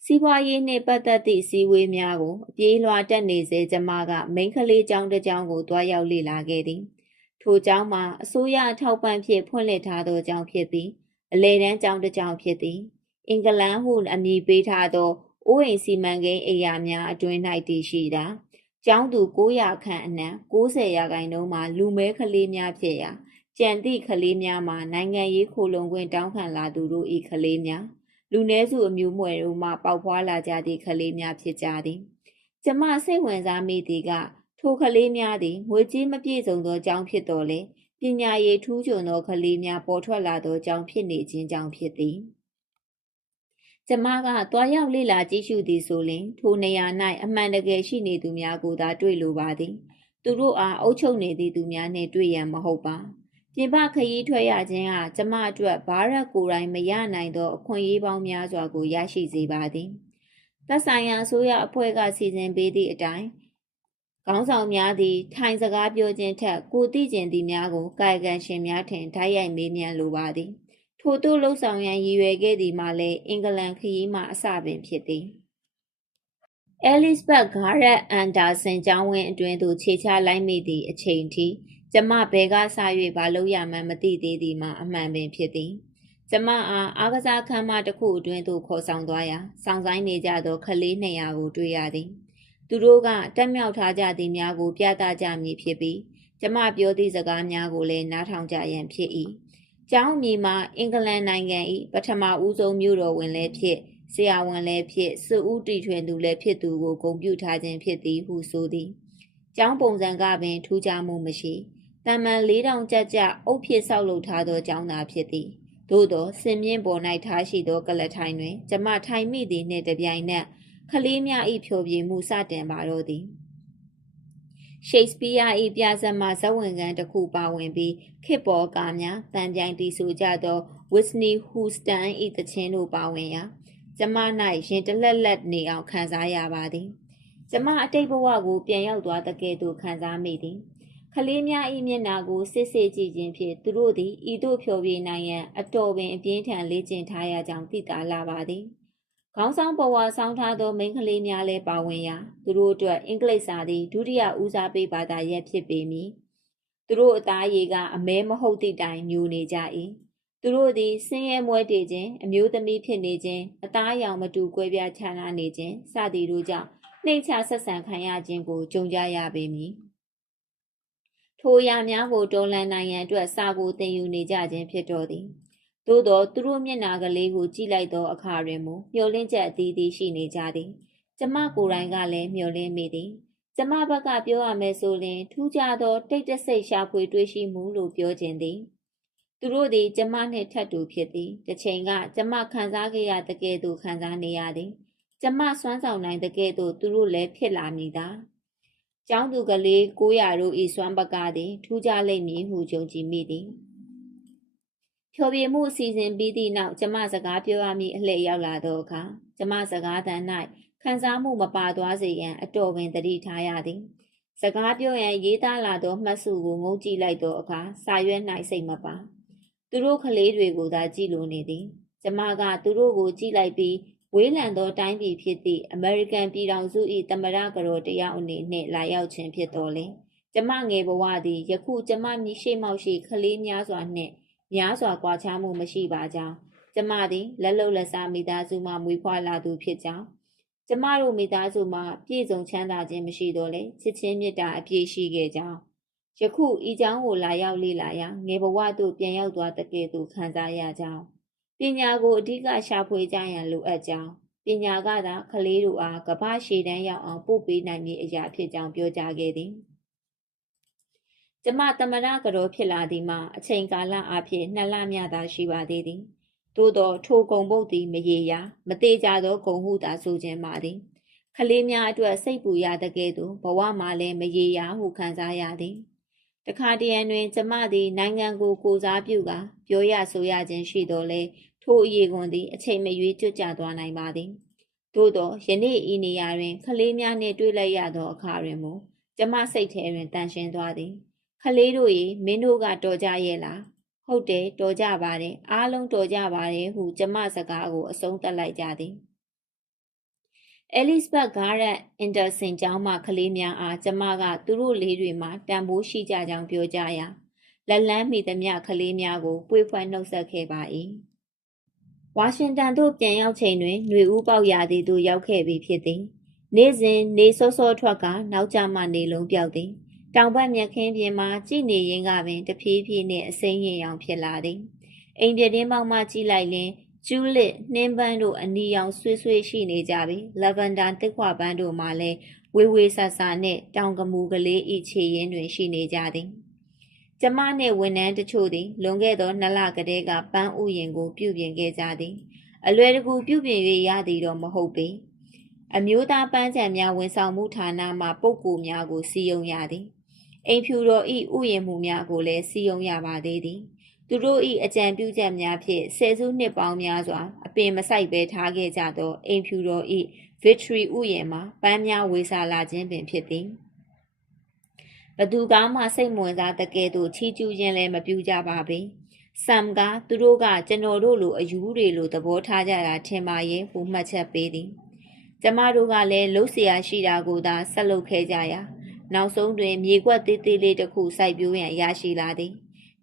စီးပွားရေးနှင့်ပတ်သက်သည့်စည်းဝေးများကိုအပြေးလွှာတက်နေစေကျမကမိန်းကလေးကျောင်းတစ်ကျောင်းကိုတွားရောက်လေ့လာခဲ့သည်ထိုကျောင်းမှာအစိုးရအထောက်ပံ့ဖြင့်ဖွင့်လှစ်ထားသောကျောင်းဖြစ်သည်အလယ်တန်းကျောင်းတစ်ကျောင်းဖြစ်သည်အင်္ဂလန်ဟုအမည်ပေးထားသောအိုးအိမ်စီမံကိန်းအိမ်ယာများအတွင်း၌တည်ရှိတာကျောင်းသူ900ခန့်အနက်90%မှာလူမဲကလေးများဖြစ်ရာကြံသည့်ကလေးများမှာနိုင်ငံရေးခိုလုံခွင့်တောင်းခံလာသူတို့၏ကလေးများလူနည်းစုအမျိုးမွယ်တို့မှပေါက်ဖွားလာကြသည့်ကလေးများဖြစ်ကြသည်ကျမစိတ်ဝင်စားမိသည်ကထိုကလေးများသည်ငွေကြေးမပြည့်စုံသောကျောင်းဖြစ်တော်လဲပညာရေးထူးချွန်သောကလေးများပေါ်ထွက်လာသောကျောင်းဖြစ်နေခြင်းကြောင့်ဖြစ်သည်ကျမကတွားရောက်လေ့လာကြည့်ရှုသည်ဆိုလျှင်ထိုနေရာ၌အမှန်တကယ်ရှိနေသူများကိုသာတွေ့လိုပါသည်သူတို့အားအုပ်ချုပ်နေသည့်သူများနှင့်တွေ့ရန်မဟုတ်ပါပြင်ပခရီးထွက်ရခြင်းဟာကျမအတွက်ဘာရက်ကိုယ်တိုင်မရနိုင်သောအခွင့်အရေးပေါင်းများစွာကိုရရှိစေပါသည်သက်ဆိုင်ရာအစိုးရအဖွဲ့ကစီစဉ်ပေးသည့်အတိုင်းခေါင်းဆောင်များသည်ထိုင်စကားပြောခြင်းထက်ကိုသိကျင်သည်များကိုကာယကံရှင်များထင်ဓာတ်ရိုက်မေးမြန်းလိုပါသည်ထို့သို့လှုပ်ဆောင်ရန်ရည်ရွယ်ခဲ့သည်မှလည်းအင်္ဂလန်ခရီးမှအစပင်ဖြစ်သည်အဲလစ်ဘတ်ဂါရက်အန်ဒါဆန်ကျောင်းဝင်းအတွင်းသို့ခြေချလိုက်မိသည့်အချိန်ထိကျမဘယ်ကစ၍ဘာလို့ရမှန်းမသိသေးသည်မှအမှန်ပင်ဖြစ်သည်ကျမအားကစားခန်းမတစ်ခုအတွင်းသို့ခေါ်ဆောင်သွားရာစောင့်ဆိုင်နေကြသောကလေး200ကိုတွေ့ရသည်သူတို့ကတက်မြောက်ထားကြသည်များကိုပြသကြမည်ဖြစ်ပြီးကျမပြောသည့်စကားများကိုလည်းနားထောင်ကြရန်ဖြစ်၏ကျောင်းမြေမှာအင်္ဂလန်နိုင်ငံ၏ပထမဦးဆုံးမြို့တော်ဝင်လည်းဖြစ်ဆရာဝန်လည်းဖြစ်စစ်ဦးတီထွင်သူလည်းဖြစ်သူကိုဂုဏ်ပြုထားခြင်းဖြစ်သည်ဟုဆိုသည်ကျောင်းပုံစံကပင်ထူးခြားမှုမရှိတမန်4000ကျပ်ကျအုပ်ဖြစ်ဆောက်လုပ်ထားသောကျောင်းသာဖြစ်သည်သို့သောစင်မြင့်ပေါ်၌ထားရှိသောကလထိုင်တွင်ကျမထိုင်မိသည်နှင့်တပြိုင်နက်ကလေးများ၏ဖျော်ဖြေမှုစတင်ပါတော့သည်ရှိတ်စပီးယား၏ပြဇာတ်မှဇာတ်ဝင်ခန်းတစ်ခုပါဝင်ပြီးခေတ်ပေါ်ကားများတန်ပြိုင်တီးဆိုကြသောဝစ်နီဟူစတန်၏သချင်းတို့ပါဝင်ရာကျမ၌ရင်တလက်လက်နေအောင်ခံစားရပါသည်ကျမအတိတ်ဘဝကိုပြန်ရောက်သွားတဲ့ကဲ့သို့ခံစားမိသည်ကလေးများ၏မျက်နှာကိုစစ်စစ်ကြည့်ခြင်းဖြင့်သူတို့သည်ဤသို့ဖျော်ဖြေနိုင်ရန်အတော်ပင်အပြင်းထန်လေ့ကျင့်ထားရကြောင်းသိသာလာပါသည်ခေါင်းဆောင်ဘဝဆောင်းထားသောမိန်းကလေးများလည်းပါဝင်ရာသူတို့အတွက်အင်္ဂလိပ်စာသည်ဒုတိယဦးစားပေးဘာသာရပ်ဖြစ်ပေမည်သူတို့အသားရည်ကအမဲမဟုတ်သည့်တိုင်ညိုနေကြ၏သူတို့သည်ဆင်းရဲမွဲတေခြင်းအမျိုးသမီးဖြစ်နေခြင်းအသားအရောင်မတူကွဲပြားခြားနားနေခြင်းစသည်တို့ကြောင့်နှိမ့်ချဆက်ဆံခံရခြင်းကိုကြုံကြရပေမည်ထိုအရာများကိုတော်လှန်နိုင်ရန်အတွက်စာကိုသင်ယူနေကြခြင်းဖြစ်တော်သည်သို့သောသူတို့မျက်နှာကလေးကိုကြည့်လိုက်သောအခါတွင်မူမျှော်လင့်ချက်အသီးသီးရှိနေကြသည်ကျမကိုယ်တိုင်ကလည်းမျှော်လင့်မိသည်ကျမဘက်ကပြောရမယ်ဆိုရင်ထူးခြားသောတိတ်တဆိတ်ရှာဖွေတွေ့ရှိမှုလို့ပြောခြင်းသည်သူတို့သည်ကျမနှင့်ထပ်တူဖြစ်သည်တစ်ချိန်ကကျမခံစားခဲ့ရတဲ့ကဲ့သို့ခံစားနေရသည်ကျမစွမ်းဆောင်နိုင်တဲ့ကဲ့သို့သူတို့လည်းဖြစ်လာမည်သာကျောင်းသူကလေး900တို့၏စွမ်းပကားသည်ထူးခြားလိမ့်မည်ဟုယုံကြည်မိသည်ဖျော်ဖြေမှုအစီအစဉ်ပြီးသည့်နောက်ကျမစကားပြောရမည်အလှည့်ရောက်လာသောအခါကျမစကားသံ၌ခံစားမှုမပါသွားစေရန်အတော်ပင်သတိထားရသည်စကားပြောရန်ရေးသားလာသောမှတ်စုကိုငုံကြည့်လိုက်သောအခါစာရွက်၌စိတ်မပါသူတို့ကလေးတွေကိုသာကြည့်လိုနေသည်ကျမကသူတို့ကိုကြည့်လိုက်ပြီးဝေးလံသောတိုင်းပြည်ဖြစ်သည့်အမေရိကန်ပြည်ထောင်စု၏သမ္မတကတော်တယောက်အနေနှင့်လာရောက်ခြင်းဖြစ်တော်လေကျမငယ်ဘဝသည်ယခုကျမမြရှိမောက်ရှိကလေးများစွာနှင့်များစွာကွာခြားမှုမရှိပါကြောင်းကျမသည်လက်လုံလက်စားမိသားစုမှမွေးဖွားလာသူဖြစ်ကြောင်းကျမတို့မိသားစုမှာပြည့်စုံချမ်းသာခြင်းမရှိတော့လေချစ်ချင်းမေတ္တာအပြည့်ရှိခဲ့ကြောင်းယခုဤကြောင်းကိုလာရောက်လေ့လာရာငယ်ဘဝသို့ပြန်ရောက်သွားတဲ့ကဲ့သို့ခံစားရကြောင်းပညာကိုအဓိကရှာဖွေကြရန်လိုအပ်ကြောင်းပညာကသာကလေးတို့အားကမ္ဘာရှေ့တန်းရောက်အောင်ပို့ပေးနိုင်မည်အရာဖြစ်ကြောင်းပြောကြားခဲ့သည်ကျမသမ္မတကတော်ဖြစ်လာသည်မှာအချိန်ကာလအဖြစ်2 လမြသာရှိပါသေးသည်သို့သောထိုဂုံပုတ်သည်မရေရာမသေးကြသောဂုံဟုသာဆိုခြင်းပါသည်ကလေးများအတွက်စိတ်ပူရတဲ့ကဲ့သို့ဘဝမှာလည်းမရေရာဟုခံစားရသည်တခါတရံတွင်ကျမသည်နိုင်ငံကိုကိုစားပြုကာပြောရဆိုရခြင်းရှိတော်လဲထိုအရေးကွန်သည်အချိန်မရွေးကျွတ်ကျသွားနိုင်ပါသည် သို့သောယနေ့ဤနေရာတွင်ကလေးများနှင့်တွေ့လိုက်ရသောအခါတွင်မူကျမစိတ်ထဲတွင်တန်ရှင်းသွားသည်ကလေးတို့၏မင်းတို့ကတော်ကြရဲ့လားဟုတ်တယ်တော်ကြပါတယ်အားလုံးတော်ကြပါတယ်ဟုကျမစကားကိုအဆုံးသတ်လိုက်ကြသည်အဲလစ်ဘတ်ဂါရက်အင်တာဆင်ကျောင်းမှကလေးများအားကျမကသူတို့လေးတွေမှာတန်ဖိုးရှိကြကြောင်းပြောကြရာလက်လန်းမိသမျှကလေးများကိုပွေဖွယ်နှုတ်ဆက်ခဲ့ပါ၏ဝါရှင်တန်သို့ပြန်ရောက်ချိန်တွင်ຫນွေဦးပေါက်ရာသီသို့ရောက်ခဲ့ပြီဖြစ်သည်နေ့စဉ်နေစောစောထွက်ကနောက်ကျမှနေလုံးပြောက်သည်တောင်ဘက်မြက်ခင်းပြင်မှာကြည်နေရင်းကပင်တဖြည်းဖြည်းနှင့်အစိမ်းရင်ရောင်ဖြစ်လာသည်အိမ်ပြတင်းပေါက်မှကြည့်လိုက်လင်ကျူးလစ်နှင်းပန်းတို့အနီရောင်ဆွေးဆွေးရှိနေကြပြီလက်ဗန်ဒါတစ်ခွပန်းတို့မှလည်းဝေဝေဆာဆာနှင့်တောင်ကမူကလေးဤခြေရင်းတွင်ရှိနေကြသည်ကျမနှင့်ဝန်ထမ်းတချို့သည်လွန်ခဲ့သော2လကတည်းကပန်းဥယျာဉ်ကိုပြုပြင်ခဲ့ကြသည်အလွယ်တကူပြုပြင်၍ရသည်တော့မဟုတ်ပေအမျိုးသားပန်းခြံများဝန်ဆောင်မှုဌာနမှပုဂ္ဂိုလ်များကိုစီယုံရသည်အိမ်ဖြူတော်ဤဥယျာဉ်မှုများကိုလည်းစီယုံရပါသေးသည်သူတို့၏အကြံပြုချက်များဖြင့်ဆယ်စုနှစ်ပေါင်းများစွာအပင်မဆိုင်ပဲထားခဲ့ကြသောအိမ်ဖြူတော်၏ Victory ဥယျာဉ်မှာပန်းများဝေစာလာခြင်းပင်ဖြစ်သည်ဘသူကမှစိတ်ဝင်စားတဲ့ကဲ့သို့ချီးကျူးခြင်းလည်းမပြုကြပါပေဆမ်ကသူတို့ကကျွန်တော်တို့လိုအယူတွေလိုသဘောထားကြတာထင်ပါရဲ့ဟုမှတ်ချက်ပေးသည်ကျမတို့ကလည်းလှုပ်เสียရှိတာကိုသာဆက်လုပ်ခဲ့ကြရာနောက်ဆုံးတွင်မြေကွက်သေးသေးလေးတစ်ခုစိုက်ပျိုးရန်ရရှိလာသည်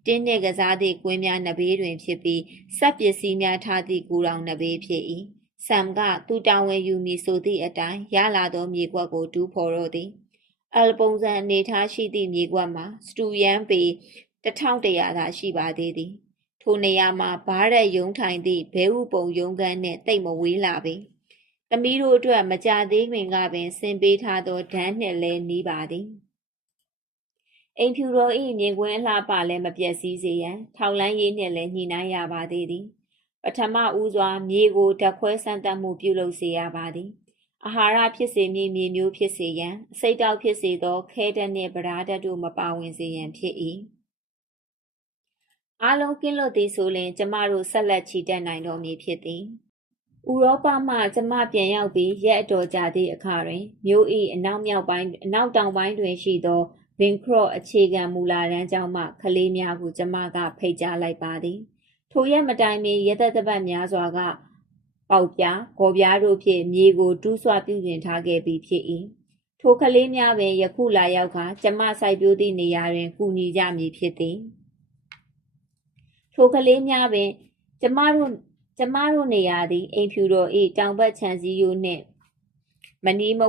တင်းနှင့်ကစားသည့်ကွင်းများနဘေးတွင်ဖြစ်ပြီးစက်ပစ္စည်းများထားသည့်ကူတောင်နဘေးဖြစ်၏ဆမ်ကသူတာဝန်ယူမည်ဆိုသည့်အတိုင်းရလာသောမြေကွက်ကိုတူးဖော်တော့သည်အလပုံစံအနေထားရှိသည့်မြေကွက်မှာစတူယန်ပေ1100သာရှိပါသေးသည်ထိုနေရာမှာဘားရက်ရုံးထိုင်သည့်ဘဲဥပုံရုံးခန်းနှင့်တိတ်မဝေးလာပေသမီးတို့အတွက်မကြသေးခင်ကပင်ဆင်ပေးထားသောဒန်းနှင့်လည်းနီးပါသည်အိမ်ဖြူတော်၏မြင်ကွင်းအလှပလည်းမပြည့်စည်စေရန်ထောက်လန်းရေးနှင့်လည်းညှိနှိုင်းရပါသေးသည်ပထမဦးစွာမြေကိုဓာတ်ခွဲစမ်းသပ်မှုပြုလုပ်စေရပါသည်အာဟာရဖြစ်စေမည်မြေမျိုးဖြစ်စေရန်အစိတ်တောက်ဖြစ်စေသောခဲဓာတ်နှင့်ပဓာဓာတ်တို့မပါဝင်စေရန်ဖြစ်၏အားလုံးကင်းလွတ်သည်ဆိုလျှင်ကျမတို့ဆက်လက်ချီတက်နိုင်တော်မူဖြစ်သည်ဥရောပမှကျမပြန်ရောက်ပြီးရက်အတော်ကြာသည့်အခါတွင်မြို့၏အနောက်တောင်ပိုင်းတွင်ရှိသောဗင်ခရော့အခြေခံမူလာတန်းကျောင်းမှကလေးများကိုကျမကဖိတ်ကြားလိုက်ပါသည်ထိုရက်မတိုင်မီရသက်တပတ်များစွာကပေါက်ပြားဂေါ်ပြားတို့ဖြင့်မြေကိုတူးဆွပြုပြင်ထားခဲ့ပြီးဖြစ်၏ထိုကလေးများပင်ယခုလာရောက်ခါကျမစိုက်ပျိုးသည့်နေရာတွင်ကူညီကြမည်ဖြစ်သည်ထိုကလေးများပင်ကျမတို့နေရာသည်အိမ်ဖြူတော်၏တောင်ဘက်ခြမ်းစည်းရိုးနှင့်မနီးမ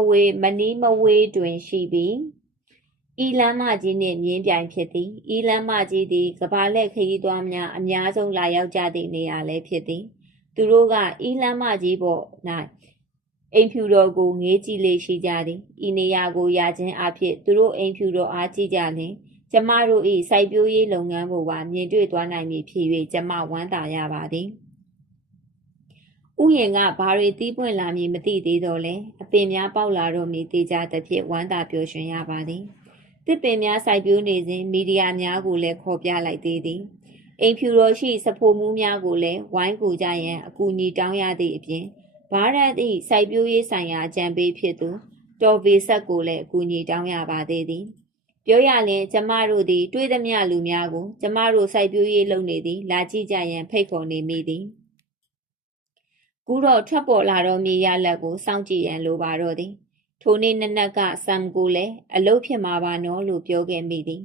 ဝေးတွင်ရှိပြီးဤလမ်းမကြီးနှင့်မြင်းပြိုင်ဖြစ်သည်ဤလမ်းမကြီးသည်ကဘာလက်ခရီးသွားများအများဆုံးလာရောက်ကြသည့်နေရာလည်းဖြစ်သည်သူတို့ကဤလမ်းမကြီးပေါ်၌အိမ်ဖြူတော်ကိုငေးကြည့်လေရှိကြသည်ဤနေရာကိုရခြင်းအဖြစ်သူတို့အိမ်ဖြူတော်အားကြည့်ကြလျင်ကျမတို့၏စိုက်ပျိုးရေးလုပ်ငန်းကိုပါမြင်တွေ့သွားနိုင်မည်ဖြစ်၍ကျမဝမ်းသာရပါသည်ဥယျာဉ်ကဘာတွေတီးပွင့်လာမည်မသိသေးတော့လဲအပင်များပေါက်လာတော့မည်တေချာသဖြင့်ဝမ်းသာပျော်ရွှင်ရပါသည်တစ်ပင်များစိုက်ပျိုးနေစဉ်မီဒီယာများကိုလည်းခေါ်ပြလိုက်သေးသည်အိမ်ဖြူတော်ရှိစဖိုမှုများကိုလည်းဝိုင်းကူကြရန်အကူအညီတောင်းရသည့်အပြင်ဘားရက်၏စိုက်ပျိုးရေးဆိုင်ရာအကြံပေးဖြစ်သူတော်ဗေဆက်ကိုလည်းအကူအညီတောင်းရပါသေးသည်ပြောရလျင်ကျမတို့သည်တွေးသမျှလူများကိုကျမတို့စိုက်ပျိုးရေးလုပ်နေသည်လာကြည့်ကြရန်ဖိတ်ခေါ်နေမိသည်ကူတော့ထွက်ပေါ်လာတော့မြေရလက်ကိုစောင့်ကြည့်ရန်လိုပါတော့သည်ထိုနေ့နနက်ကဆမ်ကိုလည်းအလုပ်ဖြစ်မှာပါနော်လို့ပြောခဲ့မိသည်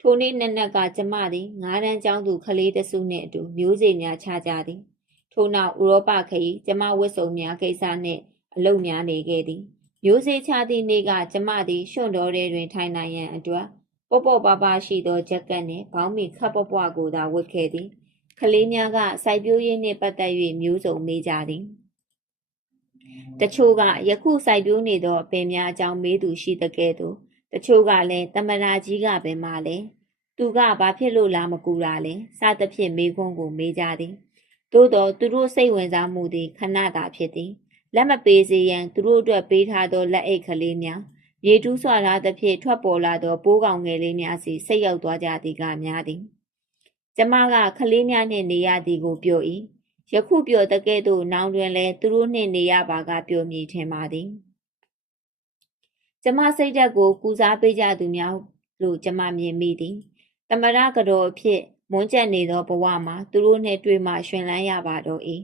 ထိုနေ့နနက်ကကျမသည်9တန်းကျောင်းသူကလေးတစုနှင့်အတူမျိုးစေ့များချကြသည်ထို့နောက်ဥရောပခရီးကျမဝတ်စုံများကိစ္စနှင့်အလုပ်များနေခဲ့သည်မျိုးစေ့ချသည့်နေ့ကကျမသည်ရွှွန့်တော်ထဲတွင်ထိုင်နိုင်ရန်အတွက်ပေါ့ပေါ့ပါပါရှိသောဂျက်ကက်နှင့်ခေါင်းမီခပ်ပွပွကိုသာဝတ်ခဲ့သည်ကလေးများကစိုက်ပျိုးရေးနှင့်ပတ်သက်၍မျိုးစုံမေးကြသည်တချို့ကယခုစိုက်ပျိုးနေသောအပင်များအကြောင်းမေးသူရှိတဲ့ကဲ့သို့တချို့ကလည်းသမ္မရာကြီးကပင်မှလည်းသူကဘာဖြစ်လို့လာမကူတာလဲစသဖြင့်မေးခွန်းကိုမေးကြသည်သို့တော့သူတို့စိတ်ဝင်စားမှုသည်ခဏသာဖြစ်သည်လက်မပေးစေရန်သူတို့အတွက်ပေးထားသောလက်အိတ်ကလေးများရေတူးဆွထားသဖြင့်ထွက်ပေါ်လာသောပိုးကောင်ငယ်လေးများစီစိတ်ရောက်သွားကြသည်ကများသည်ကျမကကလေးများနှင့်နေရသည်ကိုပြော၏ ယခုပြောတကဲ့သို့နောင်တွင်လည်းသူတို့နှင့်နေရပါကပြောမည်ထင်ပါသည်ကျမစိတ်ဓာတ်ကိုကူစားပေးကြသူများလို့ကျမမြင်မိသည်သမရကတော်အဖြစ်မွန်းကျက်နေသောဘဝမှာသူတို့နှင့်တွေ့မှရှင်လန်းရပါတော့၏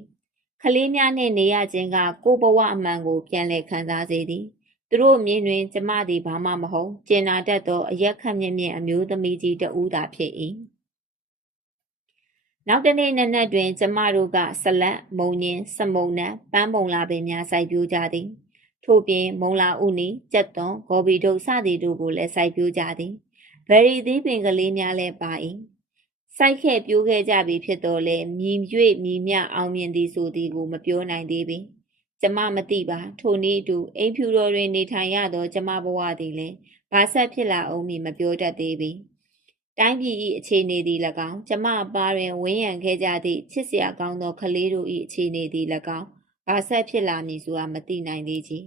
ကလေးများနှင့်နေရခြင်းကကိုယ်ဘဝအမှန်ကိုပြန်လည်ခံစားစေသည်သူတို့မြင်တွင်ကျမသည်ဘာမှမဟုတ်ကျင်နာတတ်သောအရက်ခတ်မြင့်မြင့်အမျိုးသမီးကြီးတဦးသာဖြစ်၏နောက်တနေ့နက်နက်တွင်ကျမတို့ကဆလတ်မုံညင်းစမုံနံပန်းမုံလာပင်များစိုက်ပျိုးကြသည်ထို့ပြင်မုံလာဥနီကြက်သွန်ဂေါ်ဘီတို့စသည်တို့ကိုလည်းစိုက်ပျိုးကြသည်ဗယ်ရီသီးပင်ကလေးများလည်းပါ၏စိုက်ခဲ့ပျိုးခဲ့ကြပြီဖြစ်တော်လဲမြည်၍မြည်မြအောင်မြင်သည်ဆိုသည်ကိုမပြောနိုင်သေးပေကျမမသိပါထိုနည်းအတူအိမ်ဖြူတော်တွင်နေထိုင်ရသောကျမဘဝသည်လည်းဘာဆက်ဖြစ်လာအောင်မည်မပြောတတ်သေးပေတိုင်းပြည်၏အခြေအနေသည်၎င်းကျမအပါတွင်ဝန်းရံခဲ့ကြသည့်ချစ်စရာကောင်းသောကလေးတို့၏အခြေအနေသည်၎င်းဘာဆက်ဖြစ်လာမည်ဆိုတာမသိနိုင်သေးချေ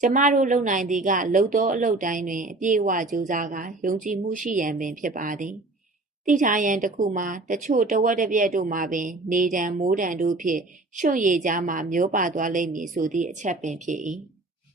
ကျမတို့လုံနိုင်သည်ကလှုပ်သောအလုပ်တိုင်းတွင်အပြည့်အဝကြိုးစားကယုံကြည်မှုရှိရန်ပင်ဖြစ်ပါသည်တိထားရန်တစ်ခုမှာတချို့တဝက်တစ်ပြက်တို့မှာပင်နေတံမိုးတံတို့ဖြင့်ရွှွန့်ရည်ကြားမှာမျောပါသွားလိမ့်မည်ဆိုသည့်အချက်ပင်ဖြစ်၏